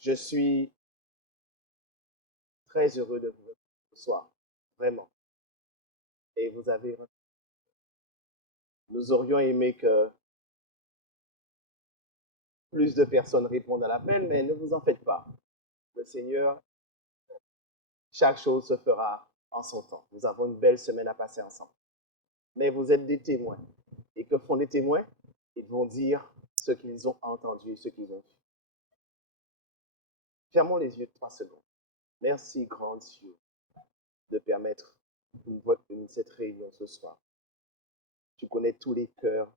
Je suis très heureux de vous retrouver ce soir, vraiment. Et vous avez, nous aurions aimé que plus de personnes répondent à l'appel, mais ne vous en faites pas. Le Seigneur, chaque chose se fera en son temps. Nous avons une belle semaine à passer ensemble. Mais vous êtes des témoins. Et que font les témoins? Ils vont dire ce qu'ils ont entendu, ce qu'ils ont vu. Fermons les yeux 3 secondes. Merci, grand Dieu, de permettre cette réunion ce soir. Tu connais tous les cœurs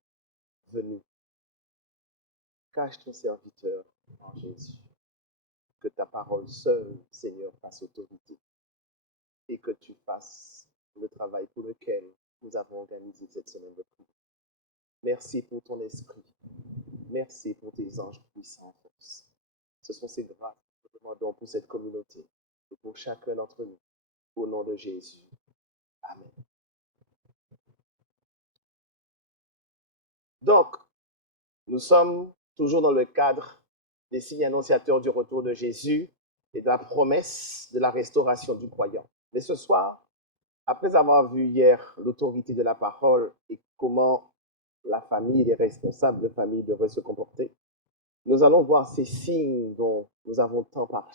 venus. Cache ton serviteur en Jésus. Que ta parole seule, Seigneur, fasse autorité. Et que tu fasses le travail pour lequel nous avons organisé cette semaine de prière. Merci pour ton esprit. Merci pour tes anges puissants en force. Ce sont ces grâces que nous demandons pour cette communauté et pour chacun d'entre nous. Au nom de Jésus. Amen. Donc, nous sommes toujours dans le cadre des signes annonciateurs du retour de Jésus et de la promesse de la restauration du croyant. Mais ce soir, après avoir vu hier l'autorité de la parole et comment la famille, les responsables de famille devraient se comporter, nous allons voir ces signes dont nous avons tant parlé.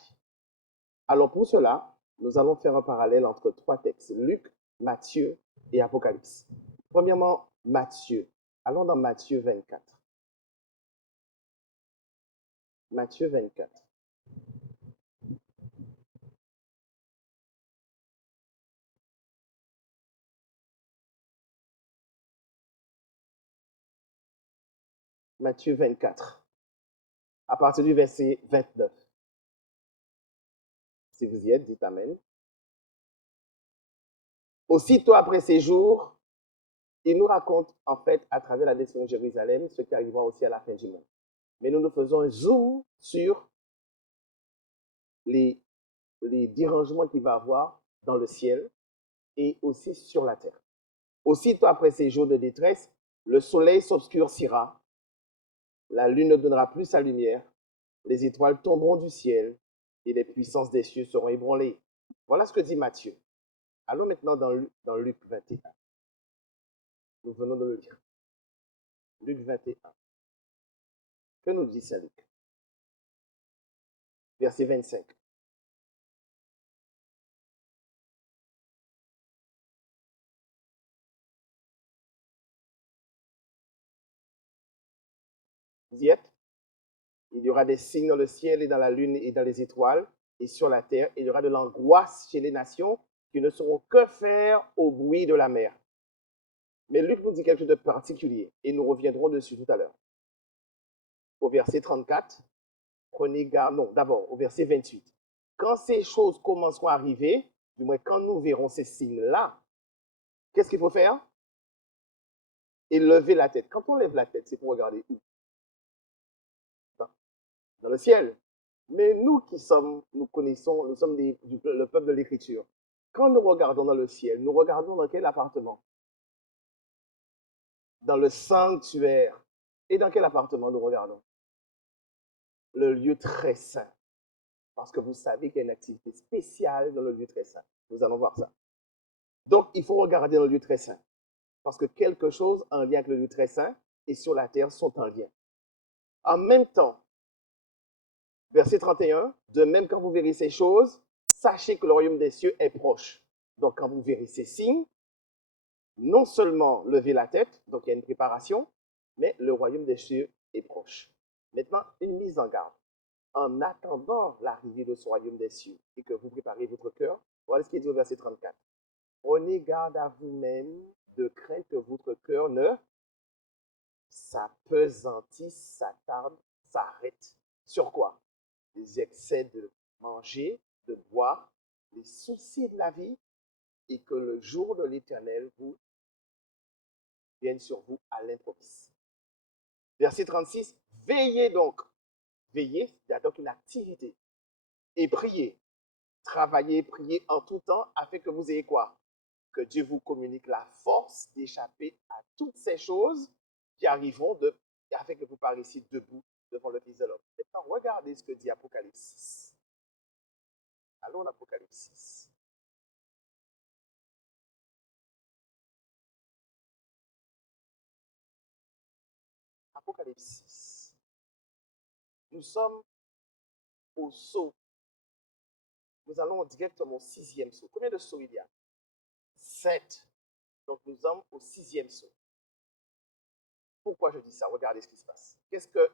Alors pour cela, nous allons faire un parallèle entre 3 textes, Luc, Matthieu et Apocalypse. Premièrement, Matthieu. Allons dans Matthieu 24. Matthieu 24. Matthieu 24, à partir du verset 29. Si vous y êtes, dites Amen. Aussitôt après ces jours, il nous raconte en fait à travers la destination de Jérusalem ce qui arrivera aussi à la fin du monde. Mais nous faisons un zoom sur les dérangements qu'il va avoir dans le ciel et aussi sur la terre. Aussitôt après ces jours de détresse, le soleil s'obscurcira, la lune ne donnera plus sa lumière, les étoiles tomberont du ciel et les puissances des cieux seront ébranlées. Voilà ce que dit Matthieu. Allons maintenant dans Luc 21. Nous venons de le lire. Luc 21. Que nous dit Saint Luc? Verset 25. Vous y êtes? Il y aura des signes dans le ciel et dans la lune et dans les étoiles et sur la terre. Il y aura de l'angoisse chez les nations qui ne sauront que faire au bruit de la mer. Mais Luc nous dit quelque chose de particulier et nous reviendrons dessus tout à l'heure. Au verset 34, prenez garde, non, d'abord au verset 28. Quand ces choses commenceront à arriver, du moins quand nous verrons ces signes-là, qu'est-ce qu'il faut faire? Et lever la tête. Quand on lève la tête, c'est pour regarder où? Dans le ciel. Mais nous qui sommes, nous connaissons, nous sommes le peuple de l'Écriture. Quand nous regardons dans le ciel, nous regardons dans quel appartement? Dans le sanctuaire. Et dans quel appartement nous regardons? Le lieu très saint. Parce que vous savez qu'il y a une activité spéciale dans le lieu très saint. Nous allons voir ça. Donc, il faut regarder dans le lieu très saint. Parce que quelque chose en lien avec le lieu très saint et sur la terre sont en lien. En même temps, verset 31, de même quand vous verrez ces choses, sachez que le royaume des cieux est proche. Donc, quand vous verrez ces signes, non seulement levez la tête, donc il y a une préparation, mais le royaume des cieux est proche. Maintenant, une mise en garde. En attendant l'arrivée de ce royaume des cieux et que vous préparez votre cœur, voilà ce qui est dit au verset 34. Prenez garde à vous-même de crainte que votre cœur ne s'apesantisse, s'attarde, s'arrête. Sur quoi? Les excès de manger, de boire, les soucis de la vie, et que le jour de l'Éternel vous vienne sur vous à l'improviste. Verset 36, veillez donc. Veillez, il y a donc une activité. Et priez. Travaillez, priez en tout temps afin que vous ayez quoi? Que Dieu vous communique la force d'échapper à toutes ces choses qui arriveront afin que vous paraissiez debout devant le Fils de l'homme. Maintenant, regardez ce que dit Apocalypse 6. Allons à Apocalypse 6. Apocalypse 6. Nous sommes au sceau. Nous allons directement au 6e sceau. Combien de sceaux il y a? 7. Donc nous sommes au 6e sceau. Pourquoi je dis ça? Regardez ce qui se passe. Qu'est-ce que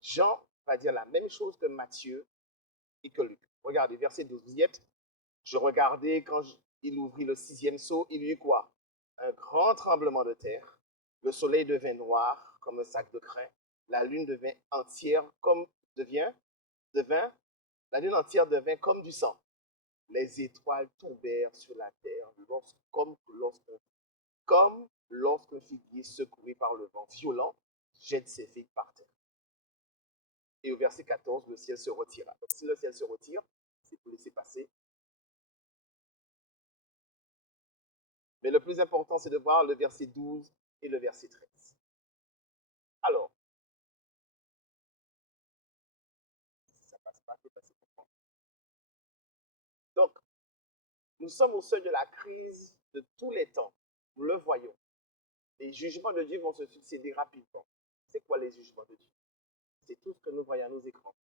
Jean va dire la même chose que Matthieu et que Luc. Regardez, verset 12. Vous y êtes? Je regardais quand il ouvrit le 6e sceau, il y eut quoi? Un grand tremblement de terre. Le soleil devint noir comme un sac de crin. La lune devint entière comme la lune entière devint comme du sang. Les étoiles tombèrent sur la terre comme lorsqu'un figuier secoué par le vent violent jette ses figues par terre. Et au verset 14, le ciel se retira. Donc si le ciel se retire, c'est pour laisser passer. Mais le plus important, c'est de voir le verset 12 et le verset 13. Alors, si ça passe pas, c'est passé pour moi. Donc, nous sommes au seuil de la crise de tous les temps. Nous le voyons. Les jugements de Dieu vont se succéder rapidement. C'est quoi les jugements de Dieu? C'est tout ce que nous voyons à nos écrans.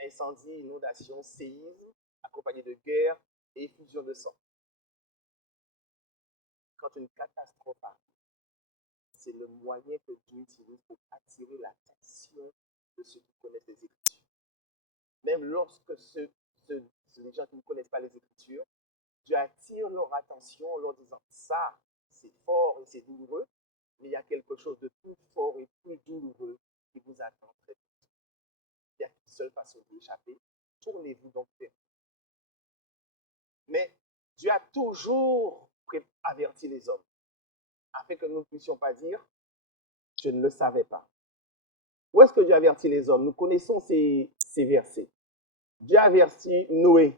Incendie, inondation, séisme, accompagné de guerre et effusion de sang. Quand une catastrophe arrive, c'est le moyen que Dieu utilise pour attirer l'attention de ceux qui connaissent les Écritures. Même lorsque les gens qui ne connaissent pas les Écritures, Dieu attire leur attention en leur disant ça, c'est fort et c'est douloureux, mais il y a quelque chose de plus fort et plus douloureux qui vous attend très vite. Il n'y a qu'une seule façon d'y échapper. Tournez-vous donc vers lui. Mais Dieu a toujours averti les hommes, afin que nous ne puissions pas dire je ne le savais pas. Où est-ce que Dieu avertit les hommes? Nous connaissons ces versets. Dieu avertit Noé.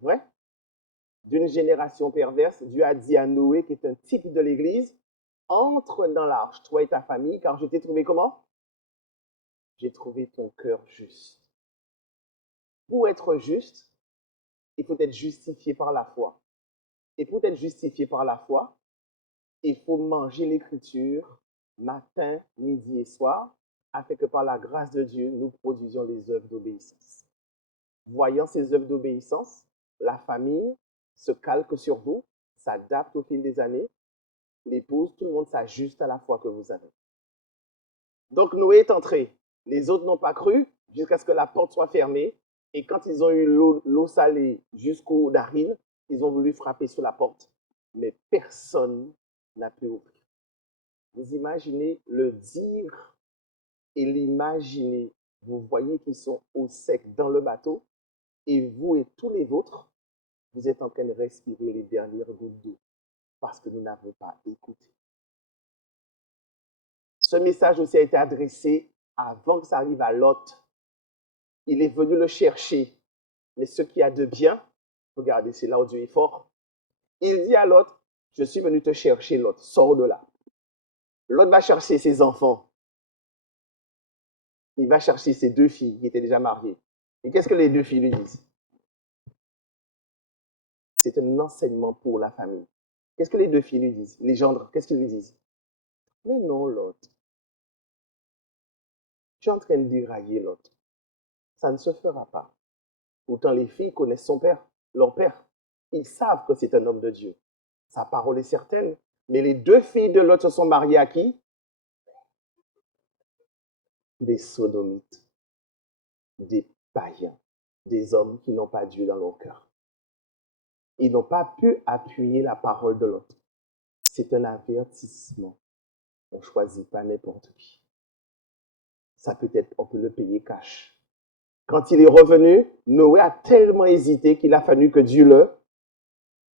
Vrai? D'une génération perverse, Dieu a dit à Noé, qui est un type de l'Église, entre dans l'arche, toi et ta famille, car je t'ai trouvé comment? J'ai trouvé ton cœur juste. Pour être juste, il faut être justifié par la foi. Et pour être justifié par la foi, il faut manger l'Écriture matin, midi et soir, afin que par la grâce de Dieu, nous produisions les œuvres d'obéissance. Voyant ces œuvres d'obéissance, la famille se calque sur vous, s'adapte au fil des années, l'épouse, tout le monde s'ajuste à la foi que vous avez. Donc Noé est entré. Les autres n'ont pas cru jusqu'à ce que la porte soit fermée. Et quand ils ont eu l'eau salée jusqu'aux narines, ils ont voulu frapper sur la porte. Mais personne n'a pu ouvrir. Vous imaginez le dire et l'imaginer. Vous voyez qu'ils sont au sec dans le bateau. Et vous et tous les vôtres, vous êtes en train de respirer les dernières gouttes d'eau parce que nous n'avons pas écouté. Ce message aussi a été adressé avant que ça arrive à Lot. Il est venu le chercher. Mais ce qu'il y a de bien, regardez, c'est là où Dieu est fort. Il dit à Lot, je suis venu te chercher, Lot, sors de là. Lot va chercher ses enfants. Il va chercher ses 2 filles qui étaient déjà mariées. Et qu'est-ce que les 2 filles lui disent? C'est un enseignement pour la famille. Qu'est-ce que les 2 filles lui disent? Les gendres, qu'est-ce qu'ils lui disent? Mais non, Lot. Tu es en train de dérailler, Lot. Ça ne se fera pas. Pourtant, les filles connaissent son père, leur père. Ils savent que c'est un homme de Dieu. Sa parole est certaine. Mais les 2 filles de Lot se sont mariées à qui? Des sodomites, des païens, des hommes qui n'ont pas Dieu dans leur cœur. Ils n'ont pas pu appuyer la parole de l'autre. C'est un avertissement. On ne choisit pas n'importe qui. Ça peut être, on peut le payer cash. Quand il est revenu, Noé a tellement hésité qu'il a fallu que Dieu le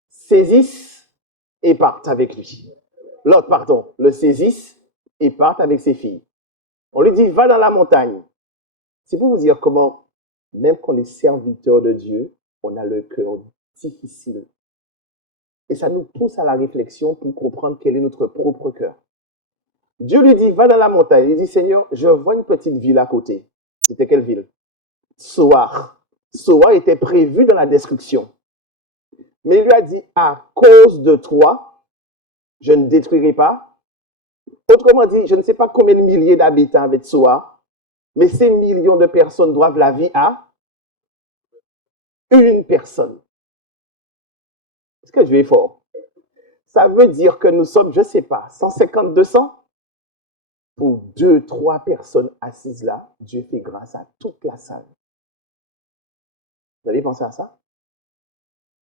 saisisse et parte avec lui. L'autre, pardon, le saisisse et parte avec ses filles. On lui dit, va dans la montagne. C'est pour vous dire comment, même quand on est serviteur de Dieu, on a le cœur difficile. Et ça nous pousse à la réflexion pour comprendre quel est notre propre cœur. Dieu lui dit, va dans la montagne. Il dit, Seigneur, je vois une petite ville à côté. C'était quelle ville? Soar. Soar était prévu dans la destruction. Mais il lui a dit, à cause de toi, je ne détruirai pas. Autrement dit, je ne sais pas combien de milliers d'habitants avec Soar, mais ces millions de personnes doivent la vie à une personne. Est-ce que Dieu est fort? Ça veut dire que nous sommes, je ne sais pas, 150, 200? Pour 2, 3 personnes assises là, Dieu fait grâce à toute la salle. Vous avez pensé à ça?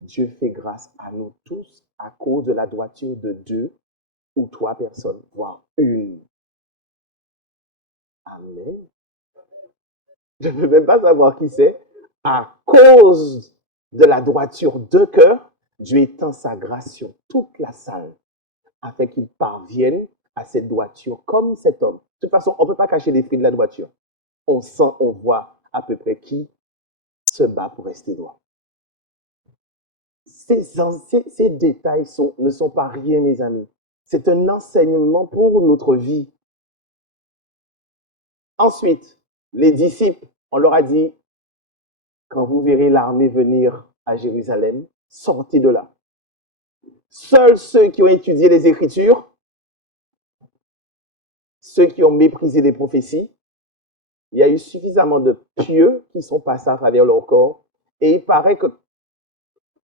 Dieu fait grâce à nous tous à cause de la droiture de 2 ou 3 personnes, voire une. Amen. Je ne veux même pas savoir qui c'est. À cause de la droiture de cœur, Dieu étend sa grâce sur toute la salle afin qu'il parvienne à cette droiture comme cet homme. De toute façon, on ne peut pas cacher les fruits de la droiture. On sent, on voit à peu près qui se bat pour rester droit. Ces détails ne sont pas rien, mes amis. C'est un enseignement pour notre vie. Ensuite, les disciples, on leur a dit, quand vous verrez l'armée venir à Jérusalem, sortez de là. Seuls ceux qui ont étudié les Écritures, ceux qui ont méprisé les prophéties, il y a eu suffisamment de pieux qui sont passés à travers leur corps. Et il paraît que,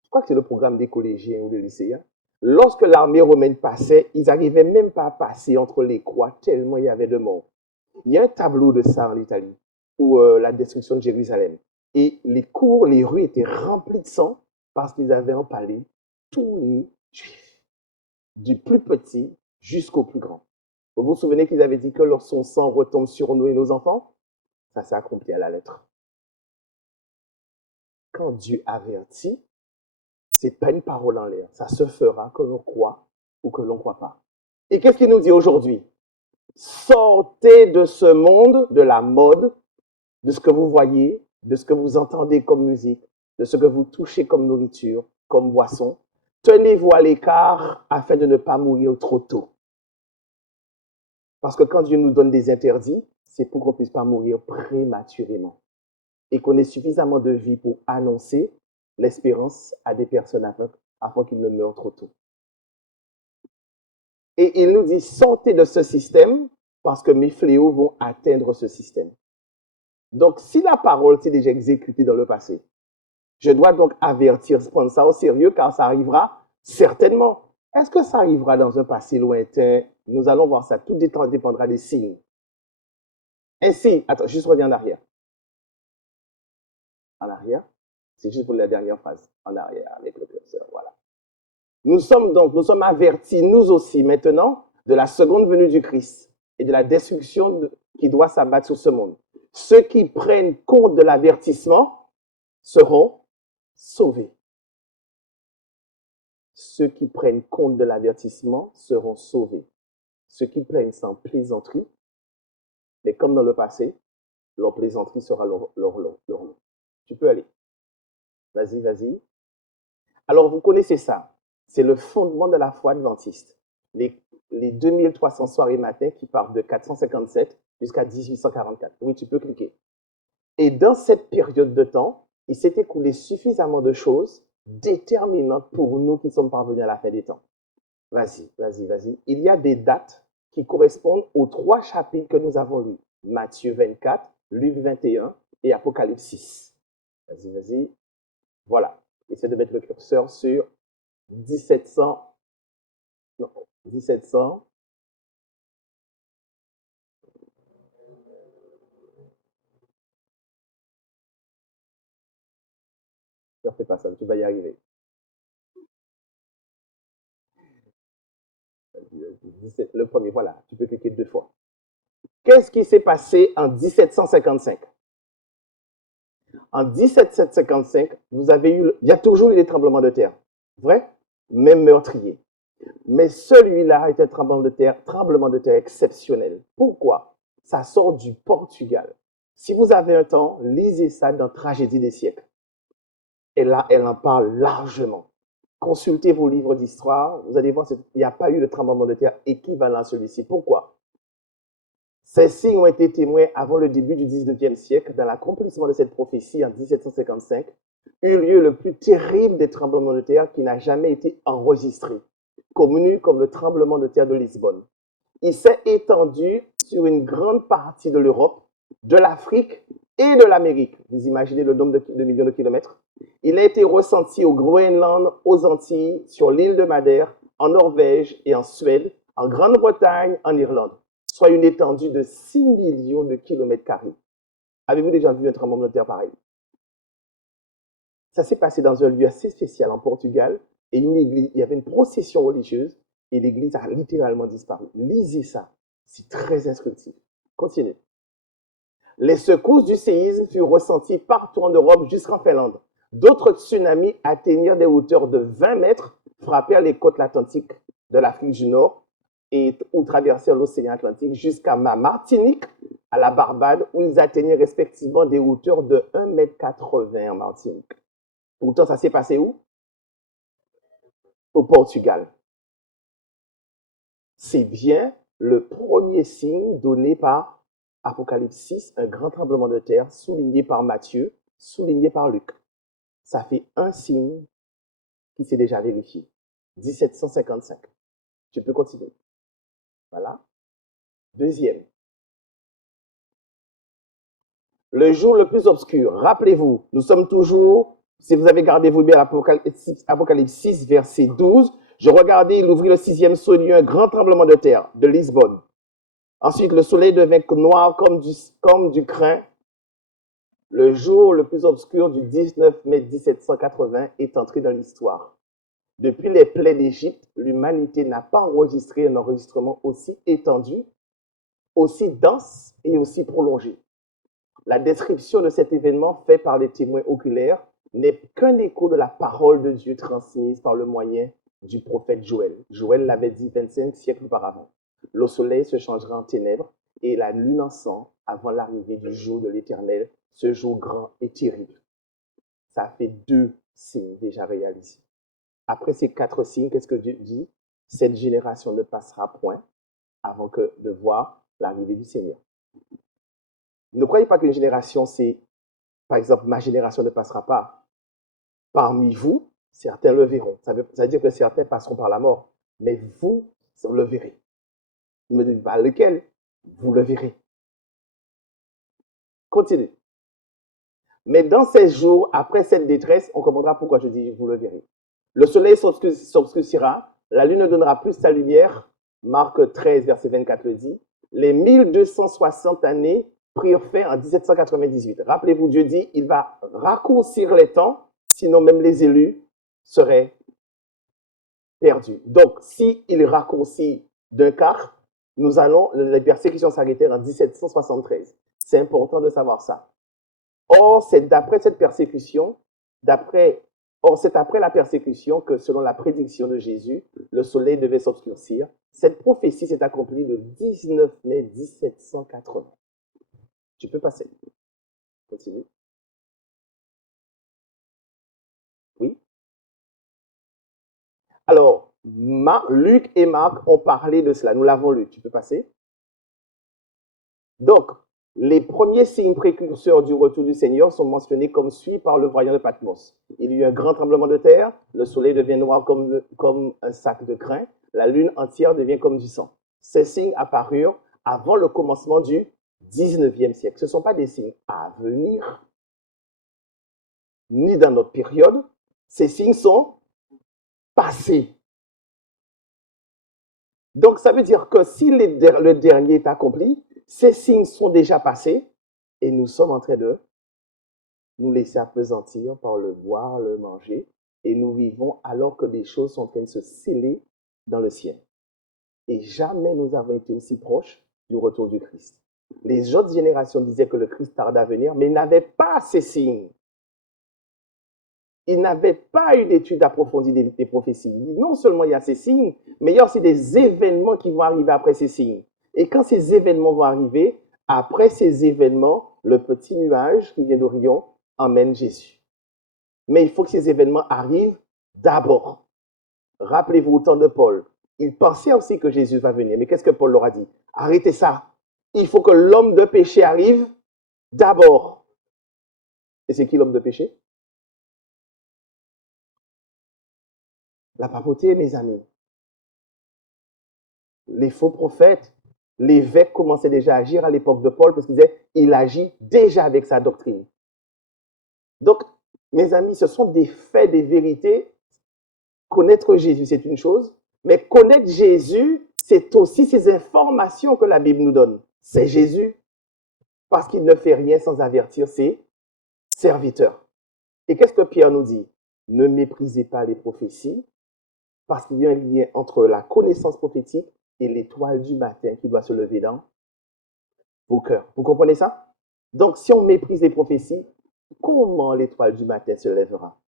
je crois que c'est le programme des collégiens ou des lycéens, lorsque l'armée romaine passait, ils n'arrivaient même pas à passer entre les croix tellement il y avait de morts. Il y a un tableau de ça en Italie, où la destruction de Jérusalem. Et les cours, les rues étaient remplies de sang parce qu'ils avaient empalé tous les juifs, du plus petit jusqu'au plus grand. Vous vous souvenez qu'ils avaient dit que leur son sang retombe sur nous et nos enfants? Ça s'est accompli à la lettre. Quand Dieu avertit, ce n'est pas une parole en l'air. Ça se fera que l'on croit ou que l'on ne croit pas. Et qu'est-ce qu'il nous dit aujourd'hui? Sortez de ce monde, de la mode, de ce que vous voyez, de ce que vous entendez comme musique, de ce que vous touchez comme nourriture, comme boisson. Tenez-vous à l'écart afin de ne pas mourir trop tôt. Parce que quand Dieu nous donne des interdits, c'est pour qu'on ne puisse pas mourir prématurément. Et qu'on ait suffisamment de vie pour annoncer l'espérance à des personnes afin qu'ils ne meurent trop tôt. Et il nous dit, sortez de ce système parce que mes fléaux vont atteindre ce système. Donc, si la parole s'est déjà exécutée dans le passé, je dois donc avertir, prendre ça au sérieux car ça arrivera certainement. Est-ce que ça arrivera dans un passé lointain? Nous allons voir ça. Tout dépendra des signes. Ainsi, attends, juste reviens en arrière. En arrière. C'est juste pour la dernière phrase. En arrière, avec le curseur, voilà. Nous sommes avertis, nous aussi, maintenant, de la seconde venue du Christ et de la destruction qui doit s'abattre sur ce monde. Ceux qui prennent compte de l'avertissement seront sauvés. Ceux qui prennent compte de l'avertissement seront sauvés. Ceux qui prennent sans plaisanterie, mais comme dans le passé, leur plaisanterie sera leur lot. Tu peux aller. Vas-y, vas-y. Alors, vous connaissez ça. C'est le fondement de la foi adventiste. Les 2300 soirées matin qui partent de 457 jusqu'à 1844. Oui, tu peux cliquer. Et dans cette période de temps, il s'est écoulé suffisamment de choses déterminantes pour nous qui sommes parvenus à la fin des temps. Vas-y, vas-y, vas-y. Il y a des dates qui correspondent aux 3 chapitres que nous avons lus. Matthieu 24, Luc 21 et Apocalypse 6. Vas-y, vas-y. Voilà. Essaie de mettre le curseur sur 1700. Non, 1700. Ne fais pas ça, tu vas y arriver. 17, le premier, voilà, tu peux cliquer 2 fois. Qu'est-ce qui s'est passé en 1755? En 1755, il y a toujours eu des tremblements de terre, vrai? Même meurtrier. Mais celui-là est un tremblement de terre exceptionnel. Pourquoi? Ça sort du Portugal. Si vous avez un temps, lisez ça dans Tragédie des siècles. Et là, elle en parle largement. Consultez vos livres d'histoire, vous allez voir, il n'y a pas eu de tremblement de terre équivalent à celui-ci. Pourquoi? Ces signes ont été témoins avant le début du 19e siècle. Dans l'accomplissement de cette prophétie en 1755, eut lieu le plus terrible des tremblements de terre qui n'a jamais été enregistré, connu comme le tremblement de terre de Lisbonne. Il s'est étendu sur une grande partie de l'Europe, de l'Afrique et de l'Amérique. Vous imaginez le nombre de millions de kilomètres. Il a été ressenti au Groenland, aux Antilles, sur l'île de Madère, en Norvège et en Suède, en Grande-Bretagne, en Irlande, soit une étendue de 6 millions de kilomètres carrés. Avez-vous déjà vu un tremblement de terre pareil? Ça s'est passé dans un lieu assez spécial en Portugal, et une église, il y avait une procession religieuse, et l'église a littéralement disparu. Lisez ça, c'est très instructif. Continuez. Les secousses du séisme furent ressenties partout en Europe jusqu'en Finlande. D'autres tsunamis atteignirent des hauteurs de 20 mètres, frappèrent les côtes atlantiques de l'Afrique du Nord ou traversèrent l'océan Atlantique jusqu'à Martinique, à la Barbade, où ils atteignaient respectivement des hauteurs de 1,80 m en Martinique. Pourtant, ça s'est passé où? Au Portugal. C'est bien le premier signe donné par Apocalypse 6, un grand tremblement de terre, souligné par Matthieu, souligné par Luc. Ça fait un signe qui s'est déjà vérifié. 1755. Tu peux continuer. Voilà. Deuxième. Le jour le plus obscur. Rappelez-vous, nous sommes toujours, si vous avez gardé vous bien Apocalypse 6, verset 12, je regardais, il ouvrit le 6e sceau, il y eut un grand tremblement de terre de Lisbonne. Ensuite, le soleil devint noir comme du crin. Le jour le plus obscur du 19 mai 1780 est entré dans l'histoire. Depuis les plaies d'Égypte, l'humanité n'a pas enregistré un enregistrement aussi étendu, aussi dense et aussi prolongé. La description de cet événement fait par les témoins oculaires n'est qu'un écho de la parole de Dieu transmise par le moyen du prophète Joël. Joël l'avait dit 25 siècles auparavant. Le soleil se changera en ténèbres et la lune en sang avant l'arrivée du jour de l'Éternel, ce jour grand et terrible. Ça fait 2 signes déjà réalisés. Après ces 4 signes, qu'est-ce que Dieu dit? Cette génération ne passera point avant que de voir l'arrivée du Seigneur. Ne croyez pas qu'une génération, c'est, par exemple, ma génération ne passera pas. Parmi vous, certains le verront. Ça veut dire que certains passeront par la mort. Mais vous le verrez. Il me dit, bah, lequel? Vous le verrez. Continue. Mais dans ces jours, après cette détresse, on comprendra pourquoi je dis, vous le verrez. Le soleil s'obscurcira, la lune ne donnera plus sa lumière. Marc 13, verset 24 le dit. Les 1260 années prirent fin en 1798. Rappelez-vous, Dieu dit, il va raccourcir les temps, sinon même les élus seraient perdus. Donc, s'il raccourcit d'un quart, les persécutions s'arrêtèrent en 1773. C'est important de savoir ça. Or, c'est d'après cette persécution, c'est après la persécution que, selon la prédiction de Jésus, le soleil devait s'obscurcir. Cette prophétie s'est accomplie le 19 mai 1780. Tu peux passer. Continue. Oui. Alors, Luc et Marc ont parlé de cela. Nous l'avons lu. Tu peux passer. Donc, les premiers signes précurseurs du retour du Seigneur sont mentionnés comme suit par le voyant de Patmos. Il y a eu un grand tremblement de terre, le soleil devient noir comme un sac de crin, la lune entière devient comme du sang. Ces signes apparurent avant le commencement du 19e siècle. Ce ne sont pas des signes à venir, ni dans notre période. Ces signes sont passés. Donc, ça veut dire que si le dernier est accompli, ces signes sont déjà passés et nous sommes en train de nous laisser appesantir par le boire, le manger, et nous vivons alors que des choses sont en train de se sceller dans le ciel. Et jamais nous avons été aussi proches du retour du Christ. Les autres générations disaient que le Christ tarde à venir, mais ils n'avaient pas ces signes. Ils n'avaient pas eu d'études approfondies des prophéties. Non seulement il y a ces signes, mais il y a aussi des événements qui vont arriver après ces signes. Et quand ces événements vont arriver, après ces événements, le petit nuage qui vient d'Orion emmène Jésus. Mais il faut que ces événements arrivent d'abord. Rappelez-vous au temps de Paul. Il pensait aussi que Jésus va venir. Mais qu'est-ce que Paul leur a dit? Arrêtez ça. il faut que l'homme de péché arrive d'abord. Et c'est qui l'homme de péché? La papauté, mes amis. Les faux prophètes, l'évêque commençait déjà à agir à l'époque de Paul parce qu'il disait, il agit déjà avec sa doctrine. Donc, mes amis, ce sont des faits, des vérités. Connaître Jésus, c'est une chose, mais connaître Jésus, c'est aussi ces informations que la Bible nous donne. C'est Jésus, parce qu'il ne fait rien sans avertir ses serviteurs. Et qu'est-ce que Pierre nous dit? Ne méprisez pas les prophéties, parce qu'il y a un lien entre la connaissance prophétique et l'étoile du matin qui doit se lever dans vos cœurs. Vous comprenez ça? Donc, si on méprise les prophéties, comment l'étoile du matin se lèvera?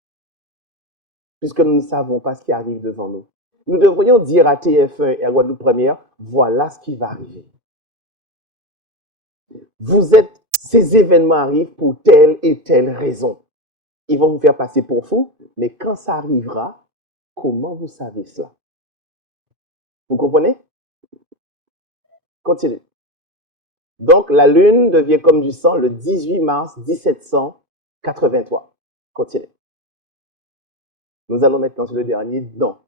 Puisque nous ne savons pas ce qui arrive devant nous. Nous devrions dire à TF1 et à Guadeloupe Première, voilà ce qui va arriver. Ces événements arrivent pour telle et telle raison. Ils vont vous faire passer pour fou, mais quand ça arrivera, comment vous savez cela? Vous comprenez? Continuez. Donc, la Lune devient comme du sang le 18 mars 1783. Continuez. Nous allons maintenant sur le dernier. Non.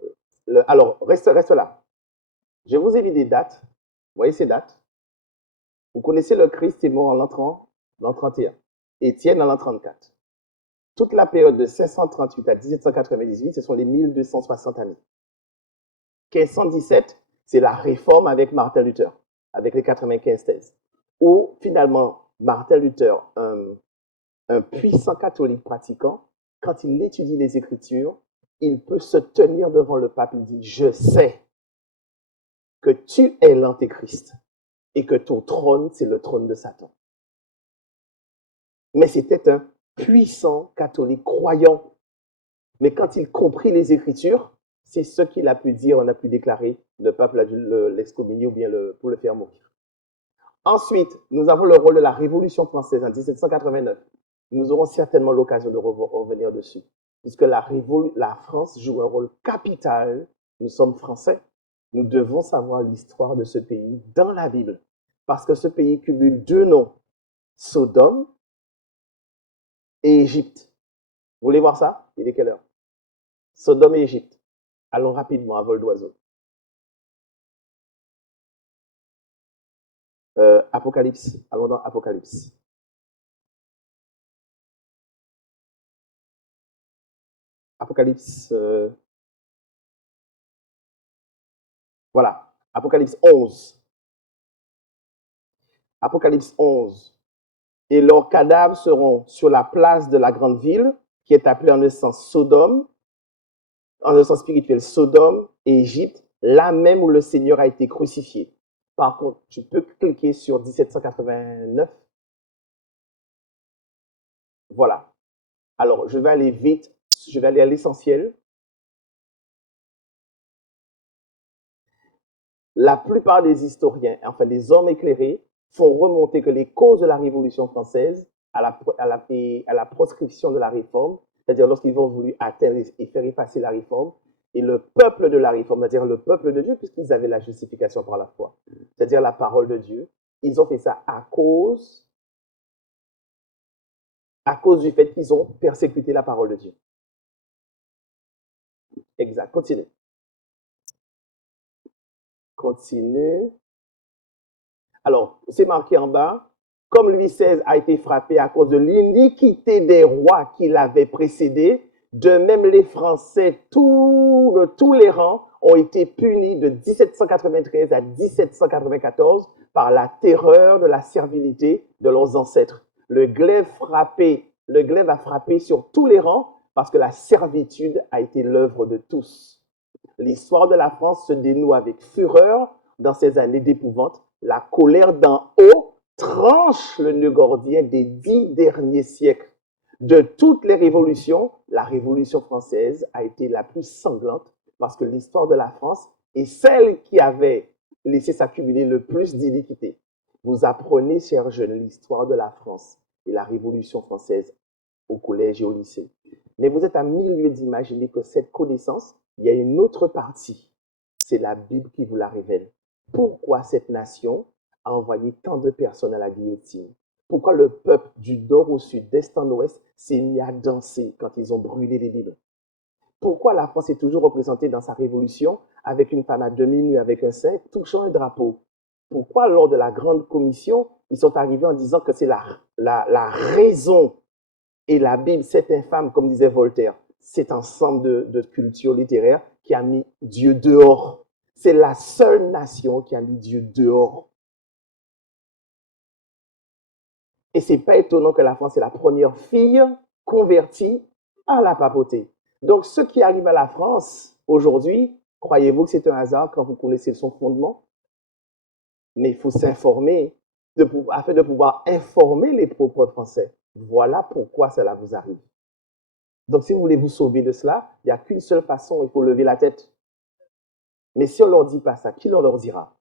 Alors, reste là. Je vous ai mis des dates. Vous voyez ces dates? Vous connaissez le Christ est mort en l'an 31. Étienne en l'an 34. Toute la période de 538 à 1798, ce sont les 1260 années. 1517, c'est la réforme avec Martin Luther, avec les 95 thèses. Où finalement, Martin Luther, un puissant catholique pratiquant, quand il étudie les Écritures, il peut se tenir devant le pape et dire, je sais que tu es l'antéchrist et que ton trône, c'est le trône de Satan. Mais c'était un puissant catholique croyant. Mais quand il comprit les Écritures, c'est ce qu'il a pu dire, on a pu déclarer, le pape l'a dû l'excommunier ou bien pour le faire mourir. Ensuite, nous avons le rôle de la Révolution française en 1789. Nous aurons certainement l'occasion de revenir dessus, puisque la France joue un rôle capital. Nous sommes français. Nous devons savoir l'histoire de ce pays dans la Bible, parce que ce pays cumule deux noms, Sodome et Égypte. Vous voulez voir ça? Il est quelle heure? Sodome et Égypte. Allons rapidement à vol d'oiseau. Apocalypse. Allons dans Apocalypse. Apocalypse. Voilà. Apocalypse 11. Apocalypse 11. Et leurs cadavres seront sur la place de la grande ville, qui est appelée en un sens Sodome, en un sens spirituel Sodome et Égypte, là même où le Seigneur a été crucifié. Par contre, tu peux cliquer sur 1789. Voilà. Alors, je vais aller vite, je vais aller à l'essentiel. La plupart des historiens, enfin des hommes éclairés, font remonter que les causes de la Révolution française à la proscription de la réforme, c'est-à-dire lorsqu'ils ont voulu atteindre et faire effacer la réforme, et le peuple de la réforme, c'est-à-dire le peuple de Dieu, puisqu'ils avaient la justification par la foi, c'est-à-dire la parole de Dieu, ils ont fait ça à cause du fait qu'ils ont persécuté la parole de Dieu. Exact. Continue. Continue. Alors, c'est marqué en bas, comme Louis XVI a été frappé à cause de l'iniquité des rois qui l'avaient précédé, de même les Français, de tous les rangs, ont été punis de 1793 à 1794 par la terreur de la servilité de leurs ancêtres. Le glaive a frappé sur tous les rangs parce que la servitude a été l'œuvre de tous. L'histoire de la France se dénoue avec fureur dans ces années d'épouvante. La colère d'en haut tranche le nœud gordien des 10 derniers siècles. De toutes les révolutions, la Révolution française a été la plus sanglante parce que l'histoire de la France est celle qui avait laissé s'accumuler le plus d'iniquité. Vous apprenez, chers jeunes, l'histoire de la France et la Révolution française au collège et au lycée. Mais vous êtes à milieu d'imaginer que cette connaissance, il y a une autre partie. C'est la Bible qui vous la révèle. Pourquoi cette nation a envoyé tant de personnes à la guillotine? Pourquoi le peuple du nord au sud, d'est en ouest, s'est mis à danser quand ils ont brûlé les Bibles? Pourquoi la France est toujours représentée dans sa révolution avec une femme à demi nue avec un sein touchant un drapeau? Pourquoi lors de la grande commission, ils sont arrivés en disant que c'est la raison et la Bible, c'est infâme, comme disait Voltaire. Cet ensemble de cultures littéraires qui a mis Dieu dehors. C'est la seule nation qui a mis Dieu dehors. Et c'est pas étonnant que la France est la première fille convertie à la papauté. Donc, ce qui arrive à la France aujourd'hui, croyez-vous que c'est un hasard quand vous connaissez son fondement? Mais il faut s'informer afin de pouvoir informer les propres Français. Voilà pourquoi cela vous arrive. Donc, si vous voulez vous sauver de cela, il n'y a qu'une seule façon, il faut lever la tête. Mais si on ne leur dit pas ça, qui leur dira?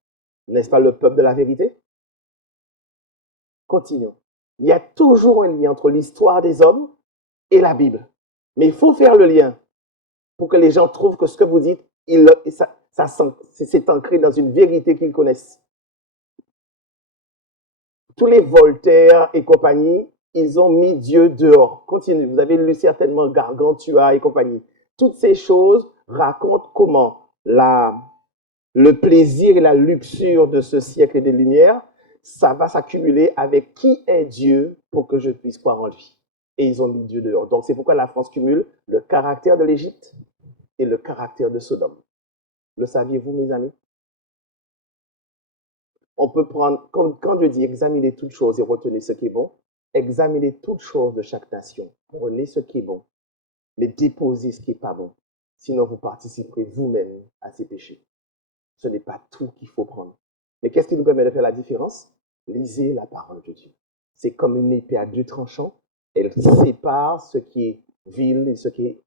N'est-ce pas le peuple de la vérité? Continuons. Il y a toujours un lien entre l'histoire des hommes et la Bible. Mais il faut faire le lien pour que les gens trouvent que ce que vous dites, c'est ancré dans une vérité qu'ils connaissent. Tous les Voltaire et compagnie, ils ont mis Dieu dehors. Continue, vous avez lu certainement Gargantua et compagnie. Toutes ces choses racontent comment le plaisir et la luxure de ce siècle des Lumières, ça va s'accumuler avec qui est Dieu pour que je puisse croire en lui. Et ils ont mis Dieu dehors. Donc c'est pourquoi la France cumule le caractère de l'Égypte et le caractère de Sodome. Le saviez-vous, mes amis? On peut prendre, quand Dieu dit examiner toutes choses et retenir ce qui est bon, examiner toutes choses de chaque nation, prenez ce qui est bon, mais déposez ce qui n'est pas bon. Sinon, vous participerez vous-même à ces péchés. Ce n'est pas tout qu'il faut prendre. Mais qu'est-ce qui nous permet de faire la différence? Lisez la parole de Dieu. C'est comme une épée à deux tranchants. Elle sépare ce qui est vil et ce qui est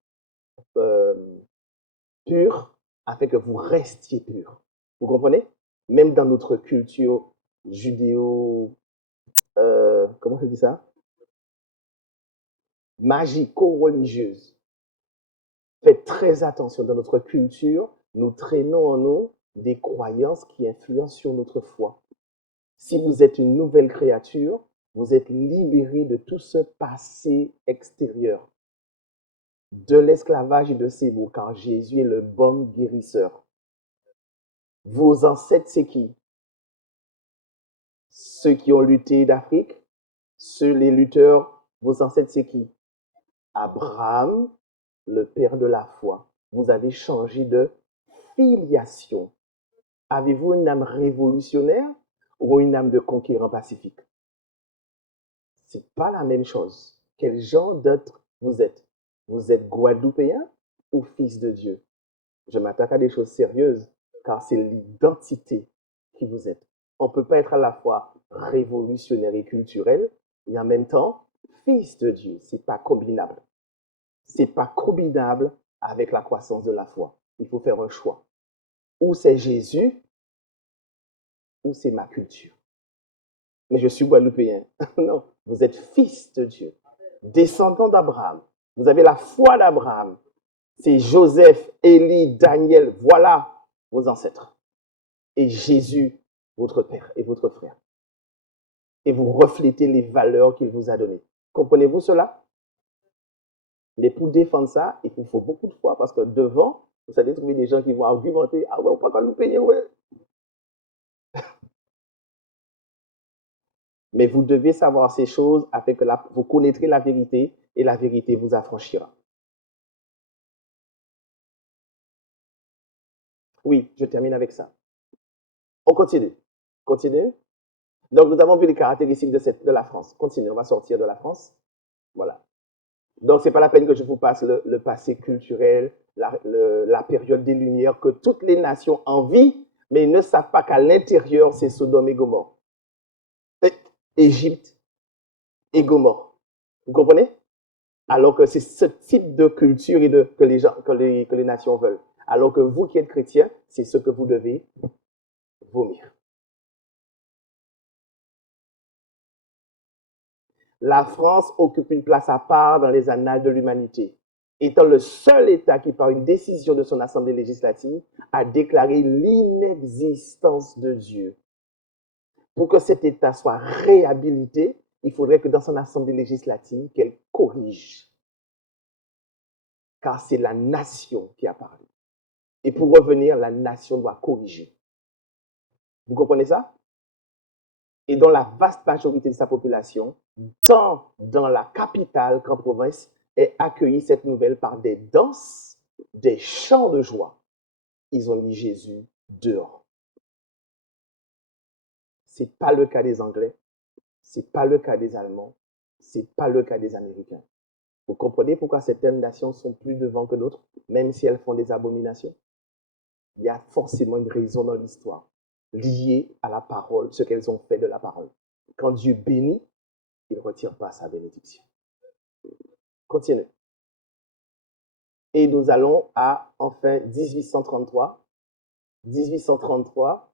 pur, afin que vous restiez pur. Vous comprenez? Même dans notre culture judéo, comment je dis ça? Magico-religieuse. Faites très attention dans notre culture. Nous traînons en nous des croyances qui influencent sur notre foi. Si vous êtes une nouvelle créature, vous êtes libéré de tout ce passé extérieur, de l'esclavage et de ses maux, car Jésus est le bon guérisseur. Vos ancêtres, c'est qui? Ceux qui ont lutté d'Afrique, les lutteurs, vos ancêtres, c'est qui? Abraham, le père de la foi. Vous avez changé de filiation. Avez-vous une âme révolutionnaire ou une âme de conquérant pacifique? C'est pas la même chose. Quel genre d'être vous êtes? Vous êtes guadeloupéen ou fils de Dieu? Je m'attaque à des choses sérieuses, car c'est l'identité qui vous êtes. On ne peut pas être à la fois révolutionnaire et culturel, et en même temps fils de Dieu. C'est pas combinable. C'est pas combinable avec la croissance de la foi. Il faut faire un choix. Ou c'est Jésus, ou c'est ma culture. Mais je suis guadeloupéen. Non, vous êtes fils de Dieu, descendant d'Abraham. Vous avez la foi d'Abraham. C'est Joseph, Élie, Daniel, voilà vos ancêtres. Et Jésus, votre père et votre frère. Et vous reflétez les valeurs qu'il vous a données. Comprenez-vous cela? Mais pour défendre ça, il vous faut beaucoup de foi, parce que devant, vous allez trouver des gens qui vont argumenter. Ah ouais, on ne peut pas nous payer, ouais. Mais vous devez savoir ces choses afin que vous connaîtrez la vérité et la vérité vous affranchira. Oui, je termine avec ça. On continue. Continue. Donc, nous avons vu les caractéristiques de la France. Continue, on va sortir de la France. Voilà. Donc, ce n'est pas la peine que je vous passe le passé culturel, la période des Lumières, que toutes les nations envient, mais ils ne savent pas qu'à l'intérieur, c'est Sodome et Gomorrhe. Égypte et Gomorrhe. Vous comprenez? Alors que c'est ce type de culture que les nations veulent. Alors que vous qui êtes chrétiens, c'est ce que vous devez vomir. La France occupe une place à part dans les annales de l'humanité, étant le seul État qui, par une décision de son assemblée législative, a déclaré l'inexistence de Dieu. Pour que cet État soit réhabilité, il faudrait que dans son assemblée législative, qu'elle corrige. Car c'est la nation qui a parlé. Et pour revenir, la nation doit corriger. Vous comprenez ça? Et dans la vaste majorité de sa population, tant dans la capitale qu'en province, est accueillie cette nouvelle par des danses, des chants de joie. Ils ont mis Jésus dehors. Ce n'est pas le cas des Anglais, ce n'est pas le cas des Allemands, ce n'est pas le cas des Américains. Vous comprenez pourquoi certaines nations sont plus devant que d'autres, même si elles font des abominations? Il y a forcément une raison dans l'histoire liée à la parole, ce qu'elles ont fait de la parole. Quand Dieu bénit, il ne retire pas sa bénédiction. Continue. Et nous allons à, enfin, 1833. 1833,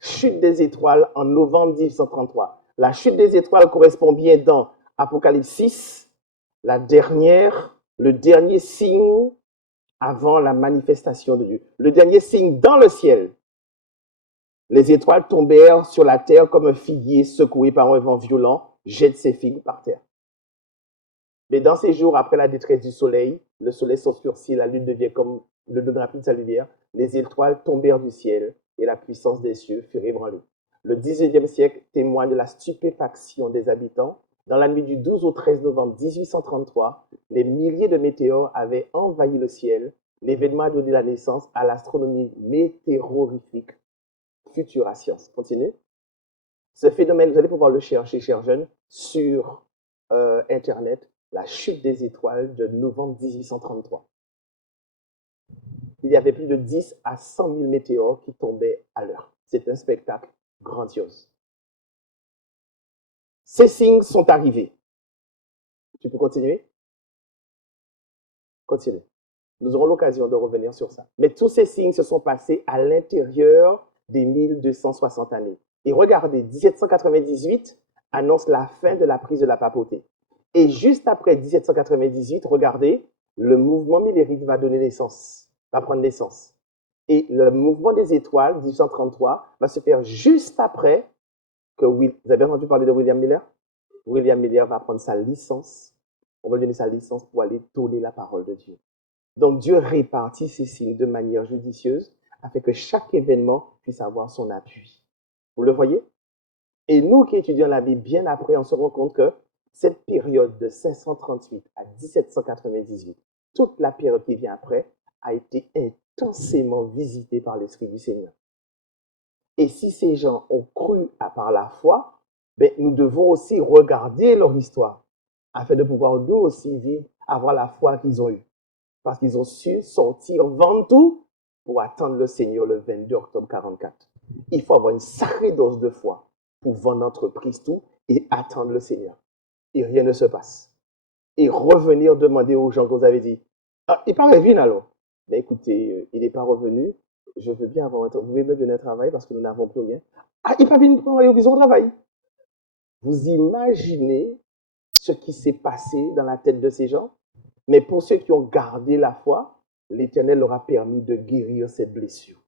chute des étoiles en novembre 1833. La chute des étoiles correspond bien dans Apocalypse 6, le dernier signe avant la manifestation de Dieu. Le dernier signe dans le ciel. Les étoiles tombèrent sur la terre comme un figuier secoué par un vent violent, jette ses figues par terre. Mais dans ces jours, après la détresse du soleil, le soleil s'obscurcit, la lune devient comme le donne plus de sa lumière, les étoiles tombèrent du ciel et la puissance des cieux fut ébranlée. Le 19e siècle témoigne de la stupéfaction des habitants. Dans la nuit du 12 au 13 novembre 1833, les milliers de météores avaient envahi le ciel. L'événement a donné la naissance à l'astronomie météorologique, futura science. Continue. Ce phénomène, vous allez pouvoir le chercher, chers jeunes, sur Internet, la chute des étoiles de novembre 1833. Il y avait plus de 10 à 100 000 météores qui tombaient à l'heure. C'est un spectacle grandiose. Ces signes sont arrivés. Tu peux continuer? Continue. Nous aurons l'occasion de revenir sur ça. Mais tous ces signes se sont passés à l'intérieur des 1260 années. Et regardez, 1798 annonce la fin de la prise de la papauté. Et juste après 1798, regardez, le mouvement millérite va prendre naissance. Et le mouvement des étoiles, 1833, va se faire juste après que vous avez entendu parler de William Miller? William Miller va prendre sa licence. On va lui donner sa licence pour aller donner la parole de Dieu. Donc Dieu répartit ces signes de manière judicieuse afin que chaque événement puisse avoir son appui. Vous le voyez? Et nous qui étudions la Bible bien après, on se rend compte que cette période de 538 à 1798, toute la période qui vient après, a été intensément visitée par l'Esprit du Seigneur. Et si ces gens ont cru par la foi, ben, nous devons aussi regarder leur histoire afin de pouvoir nous aussi vivre, avoir la foi qu'ils ont eue. Parce qu'ils ont su sortir, vendre tout pour attendre le Seigneur le 22 octobre 44. Il faut avoir une sacrée dose de foi pour vendre l'entreprise tout et attendre le Seigneur. Et rien ne se passe. Et revenir demander aux gens que vous avez dit, ah, il n'est pas revenu alors. Mais écoutez, il n'est pas revenu. Je veux bien avoir un travail. Vous pouvez me donner un travail parce que nous n'avons plus rien. Ah, il n'est pas venu prendre ils ont travail. Vous imaginez ce qui s'est passé dans la tête de ces gens? Mais pour ceux qui ont gardé la foi, l'Éternel leur a permis de guérir cette blessure.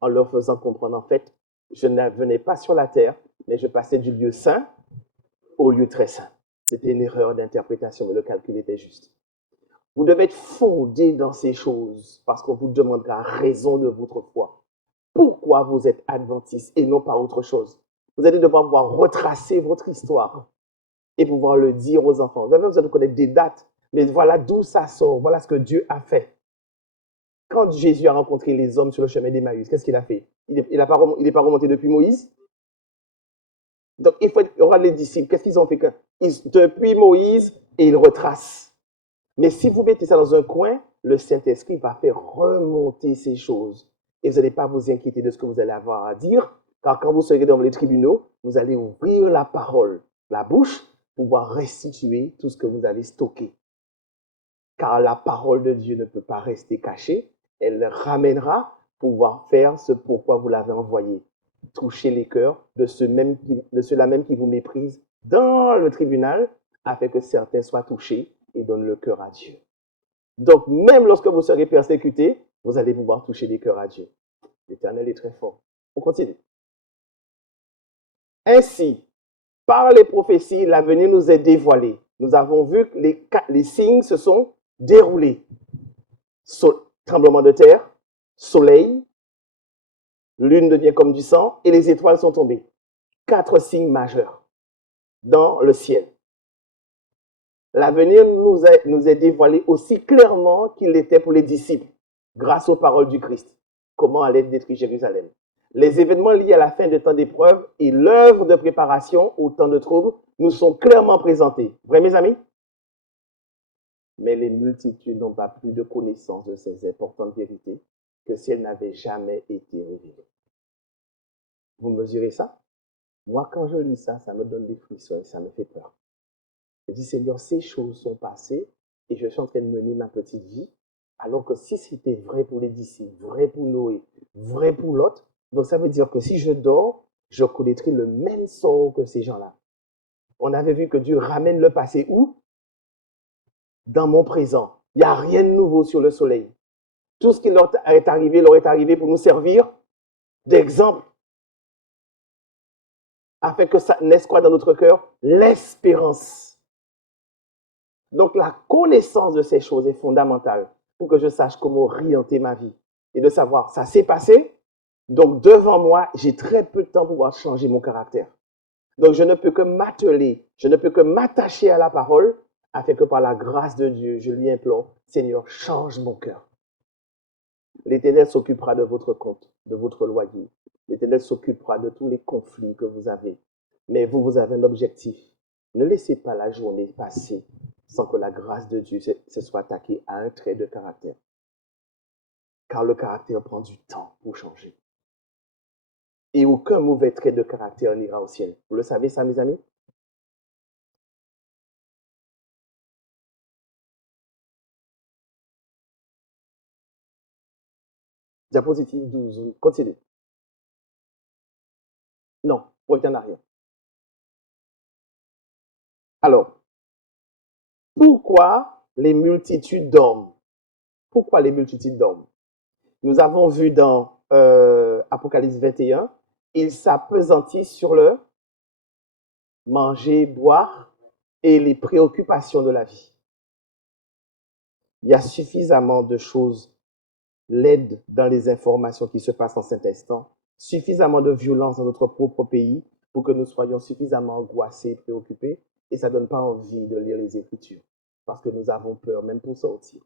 En leur faisant comprendre, en fait, je ne venais pas sur la terre, mais je passais du lieu saint au lieu très saint. C'était une erreur d'interprétation, mais le calcul était juste. Vous devez être fondé dans ces choses parce qu'on vous demandera raison de votre foi. Pourquoi vous êtes adventiste et non pas autre chose? Vous allez devoir pouvoir retracer votre histoire et pouvoir le dire aux enfants. Vous avez besoin de connaître des dates, mais voilà d'où ça sort. Voilà ce que Dieu a fait. Quand Jésus a rencontré les hommes sur le chemin d'Emmaüs, qu'est-ce qu'il a fait? Il n'est pas remonté depuis Moïse. Donc, il y aura les disciples. Qu'est-ce qu'ils ont fait? Depuis Moïse, et ils retracent. Mais si vous mettez ça dans un coin, le Saint-Esprit va faire remonter ces choses. Et vous n'allez pas vous inquiéter de ce que vous allez avoir à dire, car quand vous serez dans les tribunaux, vous allez ouvrir la parole, la bouche, pour pouvoir restituer tout ce que vous avez stocké. Car la parole de Dieu ne peut pas rester cachée. Elle ramènera pour pouvoir faire ce pourquoi vous l'avez envoyé. Toucher les cœurs de ceux-là même qui vous méprisent dans le tribunal, afin que certains soient touchés et donnent le cœur à Dieu. Donc, même lorsque vous serez persécutés, vous allez pouvoir toucher les cœurs à Dieu. L'Éternel est très fort. On continue. Ainsi, par les prophéties, l'avenir nous est dévoilé. Nous avons vu que les signes se sont déroulés. Tremblement de terre, soleil, lune devient comme du sang et les étoiles sont tombées. 4 signes majeurs dans le ciel. L'avenir nous est dévoilé aussi clairement qu'il l'était pour les disciples, grâce aux paroles du Christ. Comment allait être détruit Jérusalem. Les événements liés à la fin des temps d'épreuve et l'œuvre de préparation au temps de trouble nous sont clairement présentés. Vrai, mes amis? Mais les multitudes n'ont pas plus de connaissance de ces importantes vérités que si elles n'avaient jamais été révélées. Vous mesurez ça? Moi, quand je lis ça, ça me donne des frissons et ça me fait peur. Je dis, Seigneur, ces choses sont passées et je suis en train de mener ma petite vie, alors que si c'était vrai pour les disciples, vrai pour Noé, vrai pour l'autre, donc ça veut dire que si je dors, je connaîtrai le même sort que ces gens-là. On avait vu que Dieu ramène le passé où? Dans mon présent. Il n'y a rien de nouveau sur le soleil. Tout ce qui leur est arrivé pour nous servir d'exemple, afin que ça naisse quoi dans notre cœur? L'espérance. Donc la connaissance de ces choses est fondamentale pour que je sache comment orienter ma vie et de savoir, ça s'est passé, donc devant moi, j'ai très peu de temps pour pouvoir changer mon caractère. Donc je ne peux que m'atteler, je ne peux que m'attacher à la parole afin que par la grâce de Dieu, je lui implore, Seigneur, change mon cœur. L'Éternel s'occupera de votre compte, de votre loyer. L'Éternel s'occupera de tous les conflits que vous avez. Mais vous avez un objectif. Ne laissez pas la journée passer sans que la grâce de Dieu se soit attaquée à un trait de caractère. Car le caractère prend du temps pour changer. Et aucun mauvais trait de caractère n'ira au ciel. Vous le savez ça, mes amis? Diapositive 12, continue. Non, reviens en arrière. Alors, pourquoi les multitudes dorment? Pourquoi les multitudes dorment? Nous avons vu dans Apocalypse 21, ils s'appesantissent sur le manger, boire et les préoccupations de la vie. Il y a suffisamment de choses laides dans les informations qui se passent en cet instant, suffisamment de violence dans notre propre pays pour que nous soyons suffisamment angoissés et préoccupés, et ça ne donne pas envie de lire les Écritures, parce que nous avons peur même pour sortir.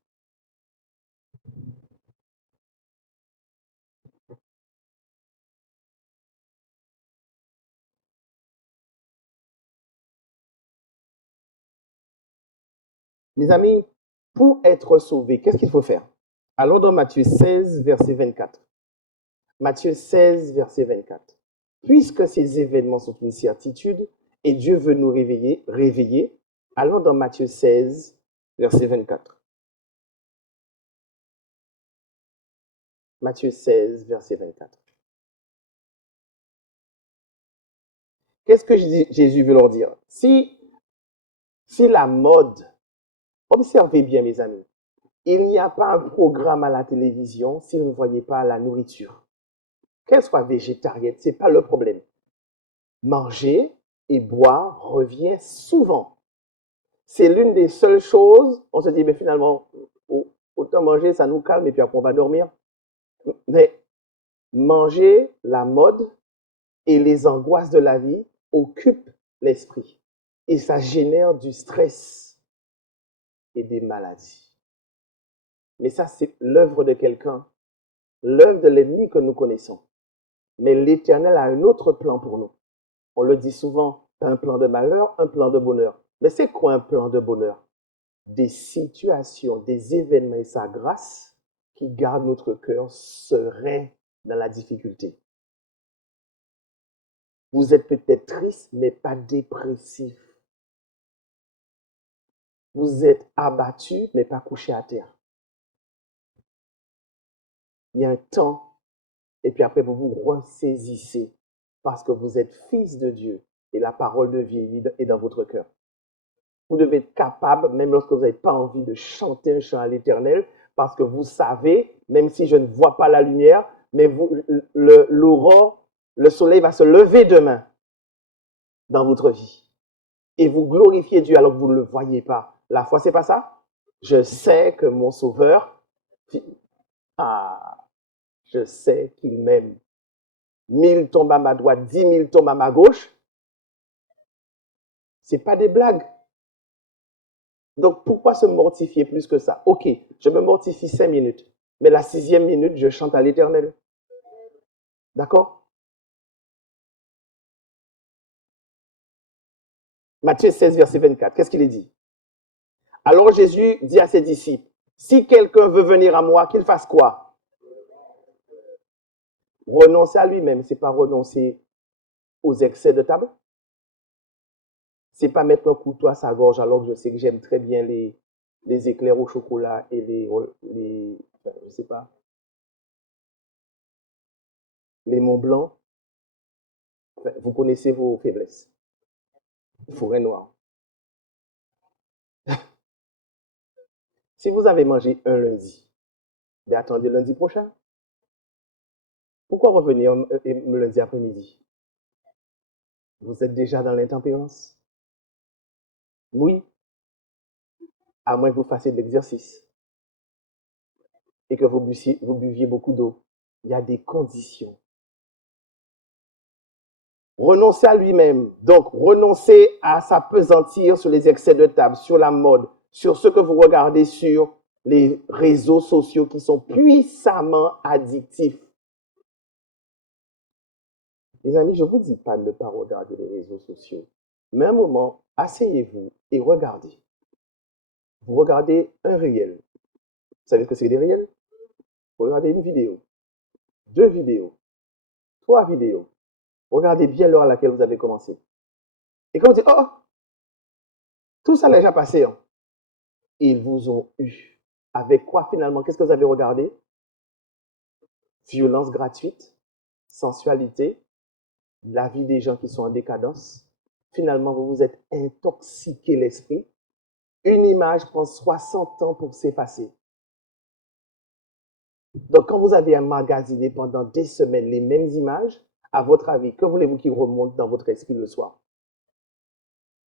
Mes amis, pour être sauvé, qu'est-ce qu'il faut faire? Allons dans Matthieu 16, verset 24. Matthieu 16, verset 24. Puisque ces événements sont une certitude et Dieu veut nous réveiller, allons dans Matthieu 16, verset 24. Matthieu 16, verset 24. Qu'est-ce que Jésus veut leur dire? Si la mode, observez bien mes amis, il n'y a pas un programme à la télévision si vous ne voyez pas la nourriture. Qu'elle soit végétarienne, ce n'est pas le problème. Manger et boire revient souvent. C'est l'une des seules choses, on se dit, mais finalement, autant manger, ça nous calme et puis après on va dormir. Mais manger, la mode et les angoisses de la vie occupent l'esprit. Et ça génère du stress et des maladies. Mais ça, c'est l'œuvre de quelqu'un, l'œuvre de l'ennemi que nous connaissons. Mais l'Éternel a un autre plan pour nous. On le dit souvent, un plan de malheur, un plan de bonheur. Mais c'est quoi un plan de bonheur? Des situations, des événements et sa grâce qui gardent notre cœur serein dans la difficulté. Vous êtes peut-être triste, mais pas dépressif. Vous êtes abattu, mais pas couché à terre. Il y a un temps, et puis après vous vous ressaisissez parce que vous êtes fils de Dieu et la parole de vie est dans votre cœur. Vous devez être capable, même lorsque vous n'avez pas envie de chanter un chant à l'Éternel, parce que vous savez, même si je ne vois pas la lumière, mais l'aurore, le soleil va se lever demain. dans votre vie. Et vous glorifiez Dieu alors que vous ne le voyez pas. La foi, c'est pas ça? Je sais que mon Sauveur, ah, je sais qu'il m'aime. 1000 tombent à ma droite, 10 000 tombent à ma gauche. C'est pas des blagues. Donc, pourquoi se mortifier plus que ça? Ok, je me mortifie 5 minutes, mais la 6e minute, je chante à l'Éternel. D'accord? Matthieu 16, verset 24, qu'est-ce qu'il est dit? Alors Jésus dit à ses disciples, si quelqu'un veut venir à moi, qu'il fasse quoi? Renoncer à lui-même, c'est pas renoncer aux excès de table. C'est pas mettre un couteau à sa gorge alors que je sais que j'aime très bien les éclairs au chocolat et je sais pas, les Mont Blanc. Enfin, vous connaissez vos faiblesses. Forêt noire. Si vous avez mangé un lundi, mais attendez lundi prochain. Pourquoi revenir lundi après-midi? Vous êtes déjà dans l'intempérance. Oui, à moins que vous fassiez de l'exercice et que vous buviez beaucoup d'eau. Il y a des conditions. Renoncer à lui-même, donc renoncer à s'apesantir sur les excès de table, sur la mode, sur ce que vous regardez sur les réseaux sociaux qui sont puissamment addictifs. Les amis, je ne vous dis pas de ne pas regarder les réseaux sociaux. Mais à un moment, asseyez-vous et regardez. Vous regardez un réel. Vous savez ce que c'est des réels? Vous regardez une vidéo, 2 vidéos, 3 vidéos. Regardez bien l'heure à laquelle vous avez commencé. Et quand vous dites, oh, tout ça n'est déjà passé. Hein. Ils vous ont eu. Avec quoi finalement? Qu'est-ce que vous avez regardé? Violence gratuite, sensualité, la vie des gens qui sont en décadence. Finalement, vous vous êtes intoxiqué l'esprit. Une image prend 60 ans pour s'effacer. Donc, quand vous avez emmagasiné pendant des semaines les mêmes images, à votre avis, que voulez-vous qui remonte dans votre esprit le soir?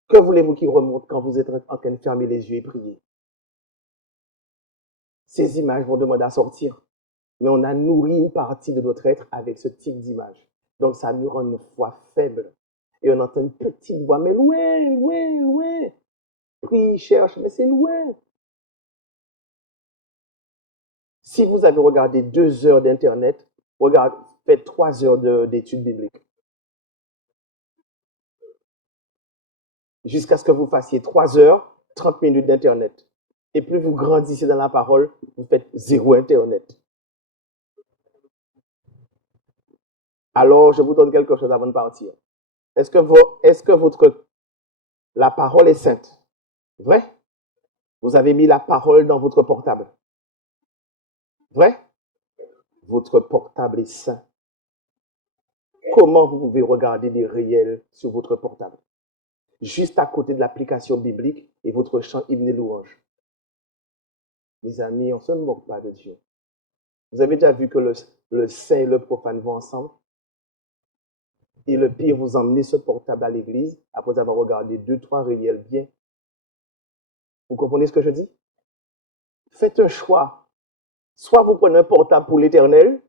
Que voulez-vous qui remonte quand vous êtes en train de fermer les yeux et prier? Ces images vont demander à sortir. Mais on a nourri une partie de notre être avec ce type d'image. Donc, ça nous rend une foi faible. Et on entend une petite voix, mais loin, loin, loin. Prie, cherche, mais c'est loin. Si vous avez regardé 2 heures d'Internet, faites 3 heures d'études bibliques. Jusqu'à ce que vous fassiez 3 heures, 30 minutes d'Internet. Et plus vous grandissez dans la parole, vous faites 0 Internet. Alors, je vous donne quelque chose avant de partir. Est-ce que la parole est sainte? Vrai? Vous avez mis la parole dans votre portable. Vrai? Votre portable est saint. Comment vous pouvez regarder des réels sur votre portable? Juste à côté de l'application biblique et votre chant hymne et louange. Les amis, on ne se moque pas de Dieu. Vous avez déjà vu que le saint et le profane vont ensemble? Et le pire, vous emmenez ce portable à l'église après avoir regardé 2-3 réels bien. Vous comprenez ce que je dis? Faites un choix. Soit vous prenez un portable pour l'éternel,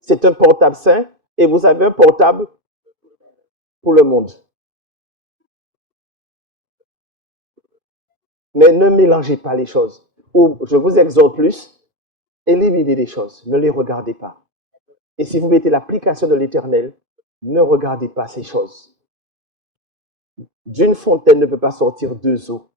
c'est un portable saint, et vous avez un portable pour le monde. Mais ne mélangez pas les choses. Ou je vous exhorte plus, éliminez les choses, ne les regardez pas. Et si vous mettez l'application de l'éternel, ne regardez pas ces choses. D'une fontaine ne peut pas sortir 2 eaux.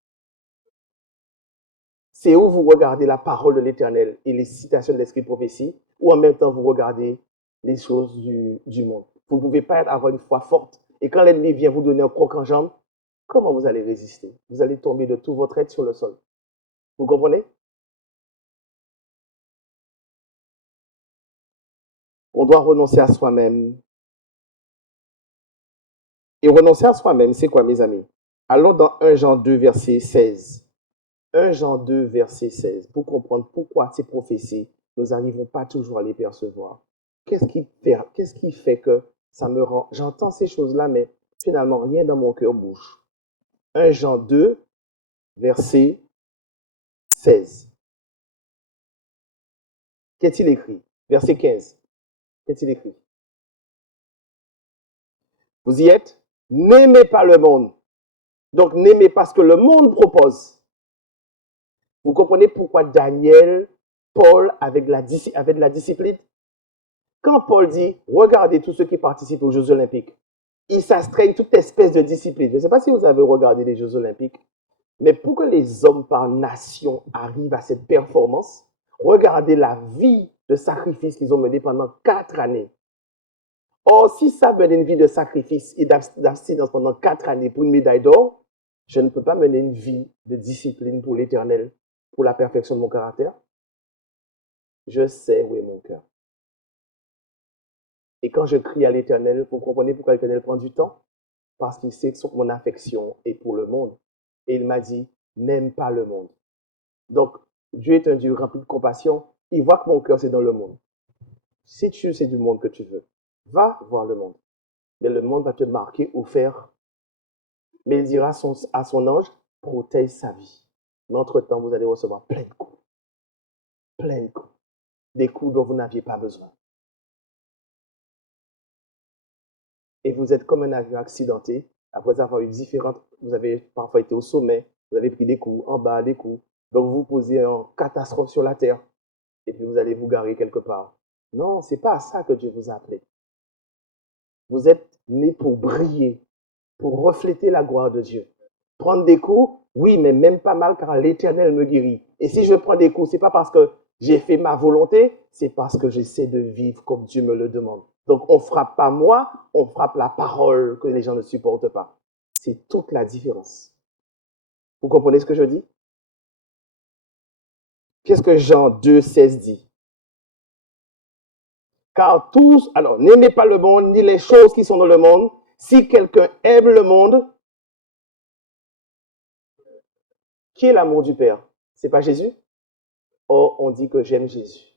C'est où vous regardez la parole de l'éternel et les citations de l'esprit de prophétie, ou en même temps vous regardez les choses du monde. Vous ne pouvez pas avoir une foi forte. Et quand l'ennemi vient vous donner un croc en jambe, comment vous allez résister? Vous allez tomber de tout votre être sur le sol. Vous comprenez? On doit renoncer à soi-même. Et renoncer à soi-même, c'est quoi, mes amis? Allons dans 1 Jean 2, verset 16. 1 Jean 2, verset 16, pour comprendre pourquoi ces prophéties, nous n'arrivons pas toujours à les percevoir. Qu'est-ce qui fait que ça me rend, j'entends ces choses-là, mais finalement, rien dans mon cœur bouge. 1 Jean 2, verset 16. Qu'est-il écrit? Verset 15. Qu'est-il écrit? Vous y êtes? N'aimez pas le monde. Donc, n'aimez pas ce que le monde propose. Vous comprenez pourquoi Daniel, Paul, avec de la discipline? Quand Paul dit, regardez tous ceux qui participent aux Jeux Olympiques, ils s'astreignent toute espèce de discipline. Je ne sais pas si vous avez regardé les Jeux Olympiques, mais pour que les hommes par nation arrivent à cette performance, regardez la vie de sacrifice qu'ils ont menée pendant 4 années. Or, si ça menait une vie de sacrifice et d'abstinence pendant 4 années pour une médaille d'or, je ne peux pas mener une vie de discipline pour l'éternel, pour la perfection de mon caractère. Je sais où est mon cœur. Et quand je crie à l'éternel, vous comprenez pourquoi l'éternel prend du temps? Parce qu'il sait que mon affection est pour le monde. Et il m'a dit, n'aime pas le monde. Donc, Dieu est un Dieu rempli de compassion. Il voit que mon cœur, c'est dans le monde. Si c'est du monde que tu veux, va voir le monde. Mais le monde va te marquer ou faire. Mais il dira à son ange, protège sa vie. Mais entre-temps, vous allez recevoir plein de coups. Plein de coups. Des coups dont vous n'aviez pas besoin. Et vous êtes comme un avion accidenté. Après avoir eu vous avez parfois été au sommet, vous avez pris des coups, en bas, des coups. Donc vous vous posez en catastrophe sur la terre. Et puis vous allez vous garer quelque part. Non, ce n'est pas à ça que Dieu vous a appelé. Vous êtes né pour briller, pour refléter la gloire de Dieu. Prendre des coups, oui, mais même pas mal car l'Éternel me guérit. Et si je prends des coups, ce n'est pas parce que j'ai fait ma volonté, c'est parce que j'essaie de vivre comme Dieu me le demande. Donc on ne frappe pas moi, on frappe la parole que les gens ne supportent pas. C'est toute la différence. Vous comprenez ce que je dis? Qu'est-ce que Jean 2, 16 dit? Car tous, alors n'aimez pas le monde, ni les choses qui sont dans le monde. Si quelqu'un aime le monde, qui est l'amour du Père? C'est pas Jésus? Or, on dit que j'aime Jésus.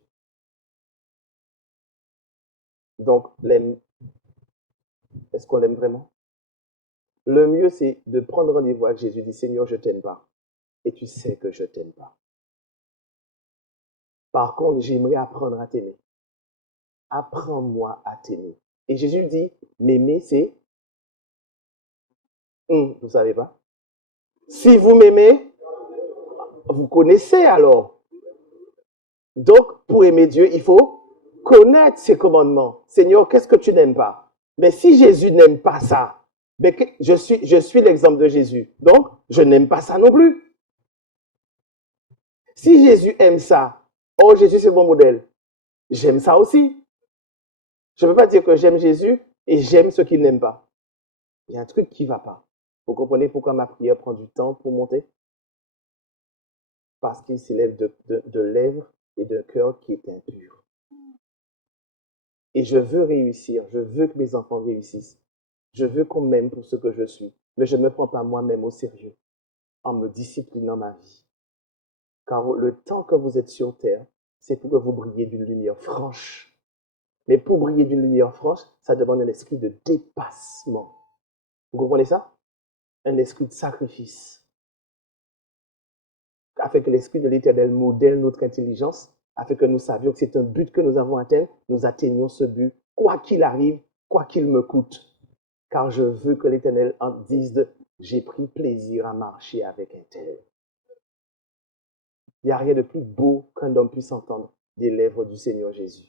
Donc, est-ce qu'on l'aime vraiment? Le mieux, c'est de prendre rendez-vous avec Jésus, dire Seigneur, je t'aime pas. Et tu sais que je t'aime pas. Par contre, j'aimerais apprendre à t'aimer. Apprends-moi à t'aimer. Et Jésus dit, m'aimer, c'est... vous ne savez pas? Si vous m'aimez, vous connaissez alors. Donc, pour aimer Dieu, il faut connaître ses commandements. Seigneur, qu'est-ce que tu n'aimes pas? Mais si Jésus n'aime pas ça, mais je suis l'exemple de Jésus. Donc, je n'aime pas ça non plus. Si Jésus aime ça, oh, Jésus, c'est mon modèle. J'aime ça aussi. Je ne peux pas dire que j'aime Jésus et j'aime ce qu'il n'aime pas. Il y a un truc qui ne va pas. Vous comprenez pourquoi ma prière prend du temps pour monter? Parce qu'il s'élève de lèvres et d'un cœur qui est impur. Et je veux réussir, je veux que mes enfants réussissent. Je veux qu'on m'aime pour ce que je suis. Mais je ne me prends pas moi-même au sérieux en me disciplinant ma vie. Car le temps que vous êtes sur terre, c'est pour que vous brilliez d'une lumière franche. Mais pour briller d'une lumière franche, ça demande un esprit de dépassement. Vous comprenez ça? Un esprit de sacrifice. Afin que l'esprit de l'Éternel modèle notre intelligence, afin que nous savions que c'est un but que nous avons atteint, nous atteignons ce but, quoi qu'il arrive, quoi qu'il me coûte. Car je veux que l'Éternel en dise, j'ai pris plaisir à marcher avec un tel. Il n'y a rien de plus beau qu'un homme puisse entendre des lèvres du Seigneur Jésus.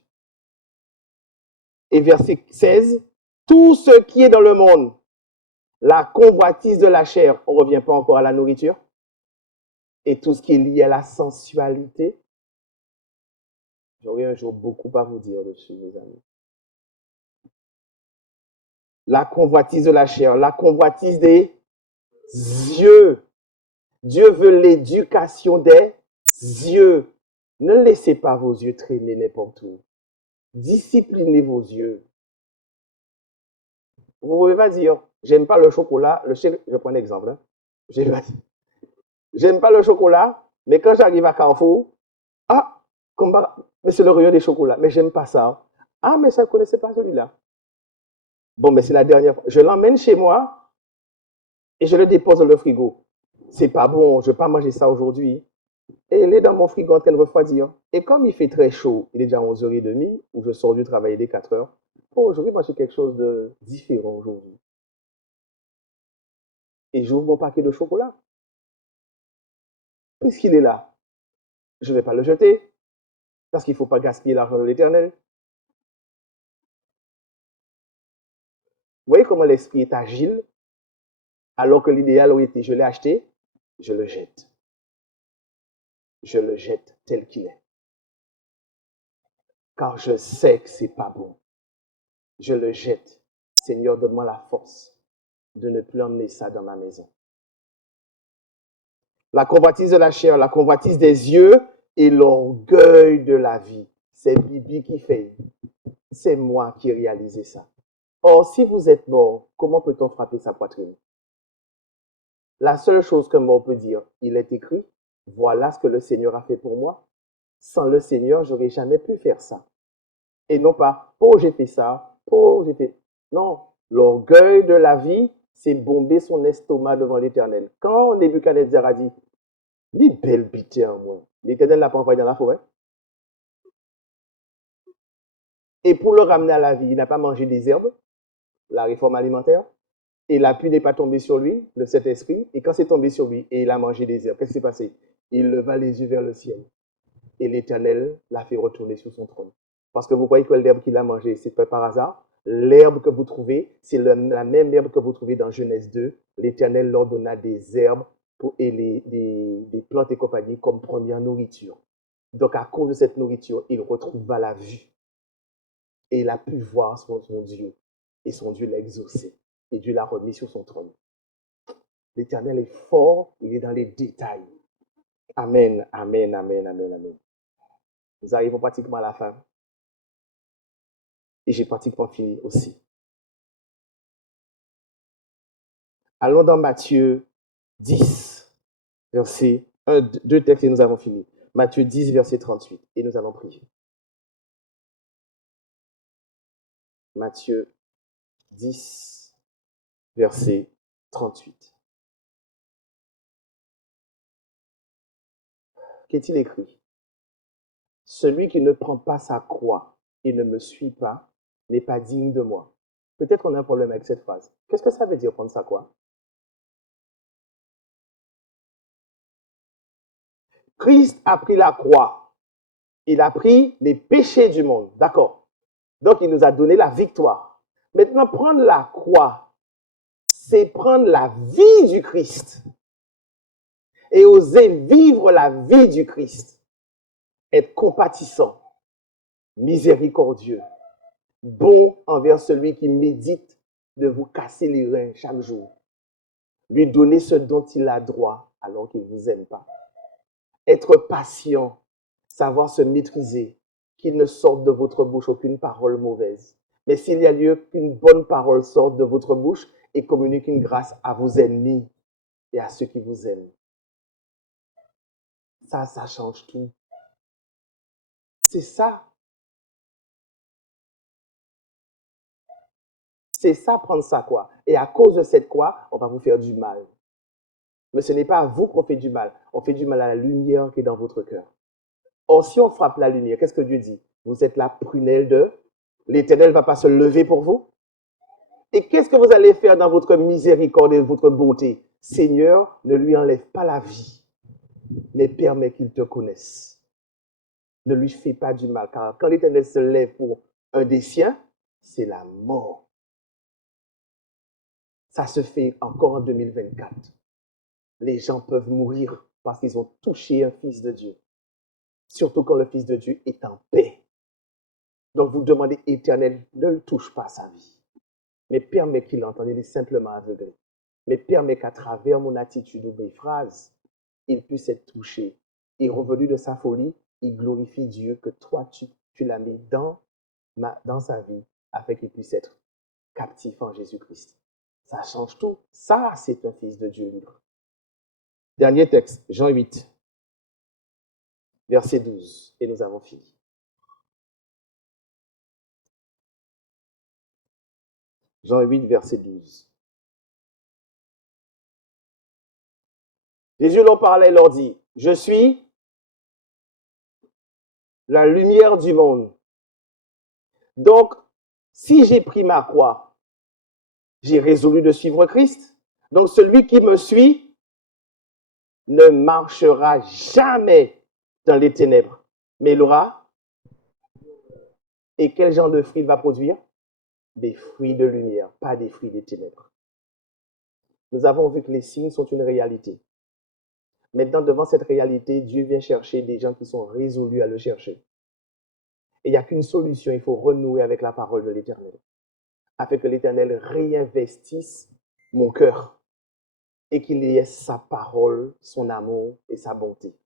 Et verset 16, tout ce qui est dans le monde, la convoitise de la chair, on ne revient pas encore à la nourriture, et tout ce qui est lié à la sensualité, j'aurai un jour beaucoup à vous dire dessus, mes amis. La convoitise de la chair, la convoitise des yeux. Dieu veut l'éducation des yeux. Ne laissez pas vos yeux traîner n'importe où. Disciplinez vos yeux. Vous ne pouvez pas dire, j'aime pas le chocolat. Je prends un exemple. J'aime pas le chocolat, mais quand j'arrive à Carrefour, mais c'est le rayon des chocolats, mais j'aime pas ça. Ah, mais ça ne connaissait pas celui-là. Bon, mais c'est la dernière fois. Je l'emmène chez moi et je le dépose dans le frigo. C'est pas bon, je ne vais pas manger ça aujourd'hui. Et il est dans mon frigo en train de refroidir. Et comme il fait très chaud, il est déjà 11h30, où je sors du travail dès 4h. Oh, je vais manger quelque chose de différent aujourd'hui. Et j'ouvre mon paquet de chocolat. Puisqu'il est là, je ne vais pas le jeter, parce qu'il ne faut pas gaspiller l'argent de l'Éternel. Vous voyez comment l'esprit est agile, alors que l'idéal aurait été, je l'ai acheté, je le jette. Je le jette tel qu'il est. Car je sais que ce n'est pas bon. Je le jette. Seigneur, donne-moi la force de ne plus emmener ça dans ma maison. La convoitise de la chair, la convoitise des yeux et l'orgueil de la vie. C'est Bibi qui fait. C'est moi qui ai réalisé ça. Or, si vous êtes mort, comment peut-on frapper sa poitrine? La seule chose qu'un mort peut dire, il est écrit, voilà ce que le Seigneur a fait pour moi. Sans le Seigneur, j'aurais jamais pu faire ça. Et non pas, oh, j'ai fait ça, oh, j'ai fait... Non, l'orgueil de la vie, c'est bomber son estomac devant l'Éternel. Quand Nebuchadnezzar a dit, ni belle bité en moi, l'Éternel l'a pas envoyé dans la forêt. Et pour le ramener à la vie, il n'a pas mangé des herbes, la réforme alimentaire, et la pluie n'est pas tombée sur lui, le Saint-Esprit, et quand c'est tombé sur lui, et il a mangé des herbes, qu'est-ce qui s'est passé? Il leva les yeux vers le ciel, et l'Éternel l'a fait retourner sur son trône. Parce que vous croyez que l'herbe qu'il a mangée, c'est pas par hasard. L'herbe que vous trouvez, c'est la même herbe que vous trouvez dans Genèse 2. L'Éternel leur donna des herbes et des plantes et compagnie comme première nourriture. Donc, à cause de cette nourriture, il retrouva la vue. Et il a pu voir son Dieu. Et son Dieu l'a exaucé. Et Dieu l'a remis sur son trône. L'Éternel est fort, il est dans les détails. Amen, amen, amen, amen, amen. Nous arrivons pratiquement à la fin. Et j'ai pratiquement fini aussi. Allons dans Matthieu 10, verset 1, 2 textes et nous avons fini. Matthieu 10, verset 38. Et nous allons prier. Matthieu 10, verset 38. Qu'est-il écrit? Celui qui ne prend pas sa croix et ne me suit pas n'est pas digne de moi. Peut-être qu'on a un problème avec cette phrase. Qu'est-ce que ça veut dire prendre sa croix? Christ a pris la croix. Il a pris les péchés du monde. D'accord. Donc, il nous a donné la victoire. Maintenant, prendre la croix, c'est prendre la vie du Christ et oser vivre la vie du Christ. Être compatissant, miséricordieux, bon envers celui qui médite de vous casser les reins chaque jour. Lui donner ce dont il a droit alors qu'il ne vous aime pas. Être patient, savoir se maîtriser, qu'il ne sorte de votre bouche aucune parole mauvaise. Mais s'il y a lieu qu'une bonne parole sorte de votre bouche et communique une grâce à vos ennemis et à ceux qui vous aiment. Ça change tout. C'est ça. C'est ça, prendre sa croix. Et à cause de cette croix, on va vous faire du mal. Mais ce n'est pas à vous qu'on fait du mal. On fait du mal à la lumière qui est dans votre cœur. Or, si on frappe la lumière, qu'est-ce que Dieu dit? Vous êtes la prunelle de... L'Éternel ne va pas se lever pour vous. Et qu'est-ce que vous allez faire dans votre miséricorde et votre bonté? Seigneur, ne lui enlève pas la vie, mais permet qu'il te connaisse. Ne lui fais pas du mal, car quand l'Éternel se lève pour un des siens, c'est la mort. Ça se fait encore en 2024. Les gens peuvent mourir parce qu'ils ont touché un fils de Dieu. Surtout quand le fils de Dieu est en paix. Donc vous demandez, Éternel, ne le touche pas à sa vie. Mais permet qu'il entende, il est simplement aveuglé. Mais permet qu'à travers mon attitude ou mes phrases, il puisse être touché. Et revenu de sa folie, il glorifie Dieu que toi, tu l'as mis dans sa vie afin qu'il puisse être captif en Jésus-Christ. Ça change tout. Ça, c'est un fils de Dieu libre. Dernier texte, Jean 8, verset 12. Et nous avons fini. Jean 8, verset 12. Jésus leur parlait et leur dit, je suis la lumière du monde. Donc, si j'ai pris ma croix, j'ai résolu de suivre Christ. Donc, celui qui me suit ne marchera jamais dans les ténèbres, mais il aura. Et quel genre de fruits il va produire? Des fruits de lumière, pas des fruits des ténèbres. Nous avons vu que les signes sont une réalité. Maintenant, devant cette réalité, Dieu vient chercher des gens qui sont résolus à le chercher. Et il n'y a qu'une solution, il faut renouer avec la parole de l'Éternel, afin que l'Éternel réinvestisse mon cœur et qu'il y ait sa parole, son amour et sa bonté,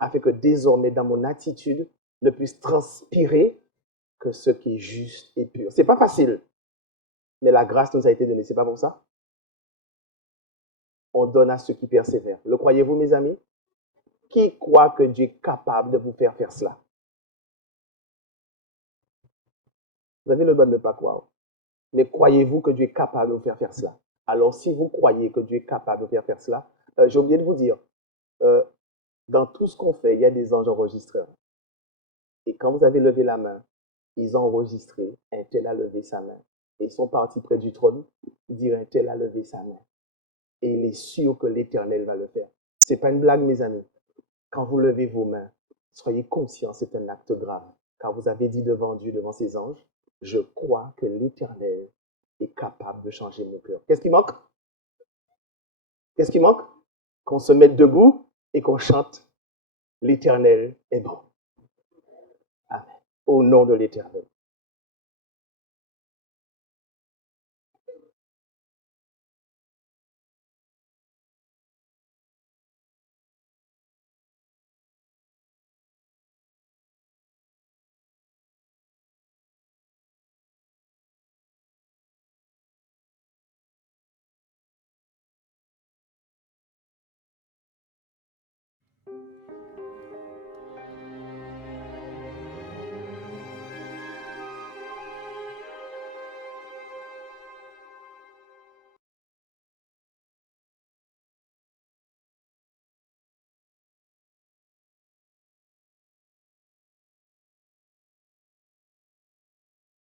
afin que désormais, dans mon attitude, ne puisse transpirer que ce qui est juste et pur. C'est pas facile, mais la grâce nous a été donnée. C'est pas pour ça? On donne à ceux qui persévèrent. Le croyez-vous, mes amis? Qui croit que Dieu est capable de vous faire cela? Vous avez le droit de ne pas croire. Mais croyez-vous que Dieu est capable de vous faire cela? Alors, si vous croyez que Dieu est capable de vous faire cela, j'ai oublié de vous dire, euh, dans tout ce qu'on fait, il y a des anges enregistreurs. Et quand vous avez levé la main, ils ont enregistré, un tel a levé sa main. Et ils sont partis près du trône, dire un tel a levé sa main. Et il est sûr que l'Éternel va le faire. Ce n'est pas une blague, mes amis. Quand vous levez vos mains, soyez conscients, c'est un acte grave. Car vous avez dit devant Dieu, devant ses anges, je crois que l'Éternel est capable de changer mon cœur. Qu'est-ce qui manque? Qu'est-ce qui manque? Qu'on se mette debout et qu'on chante l'Éternel est bon. Amen. Au nom de l'Éternel.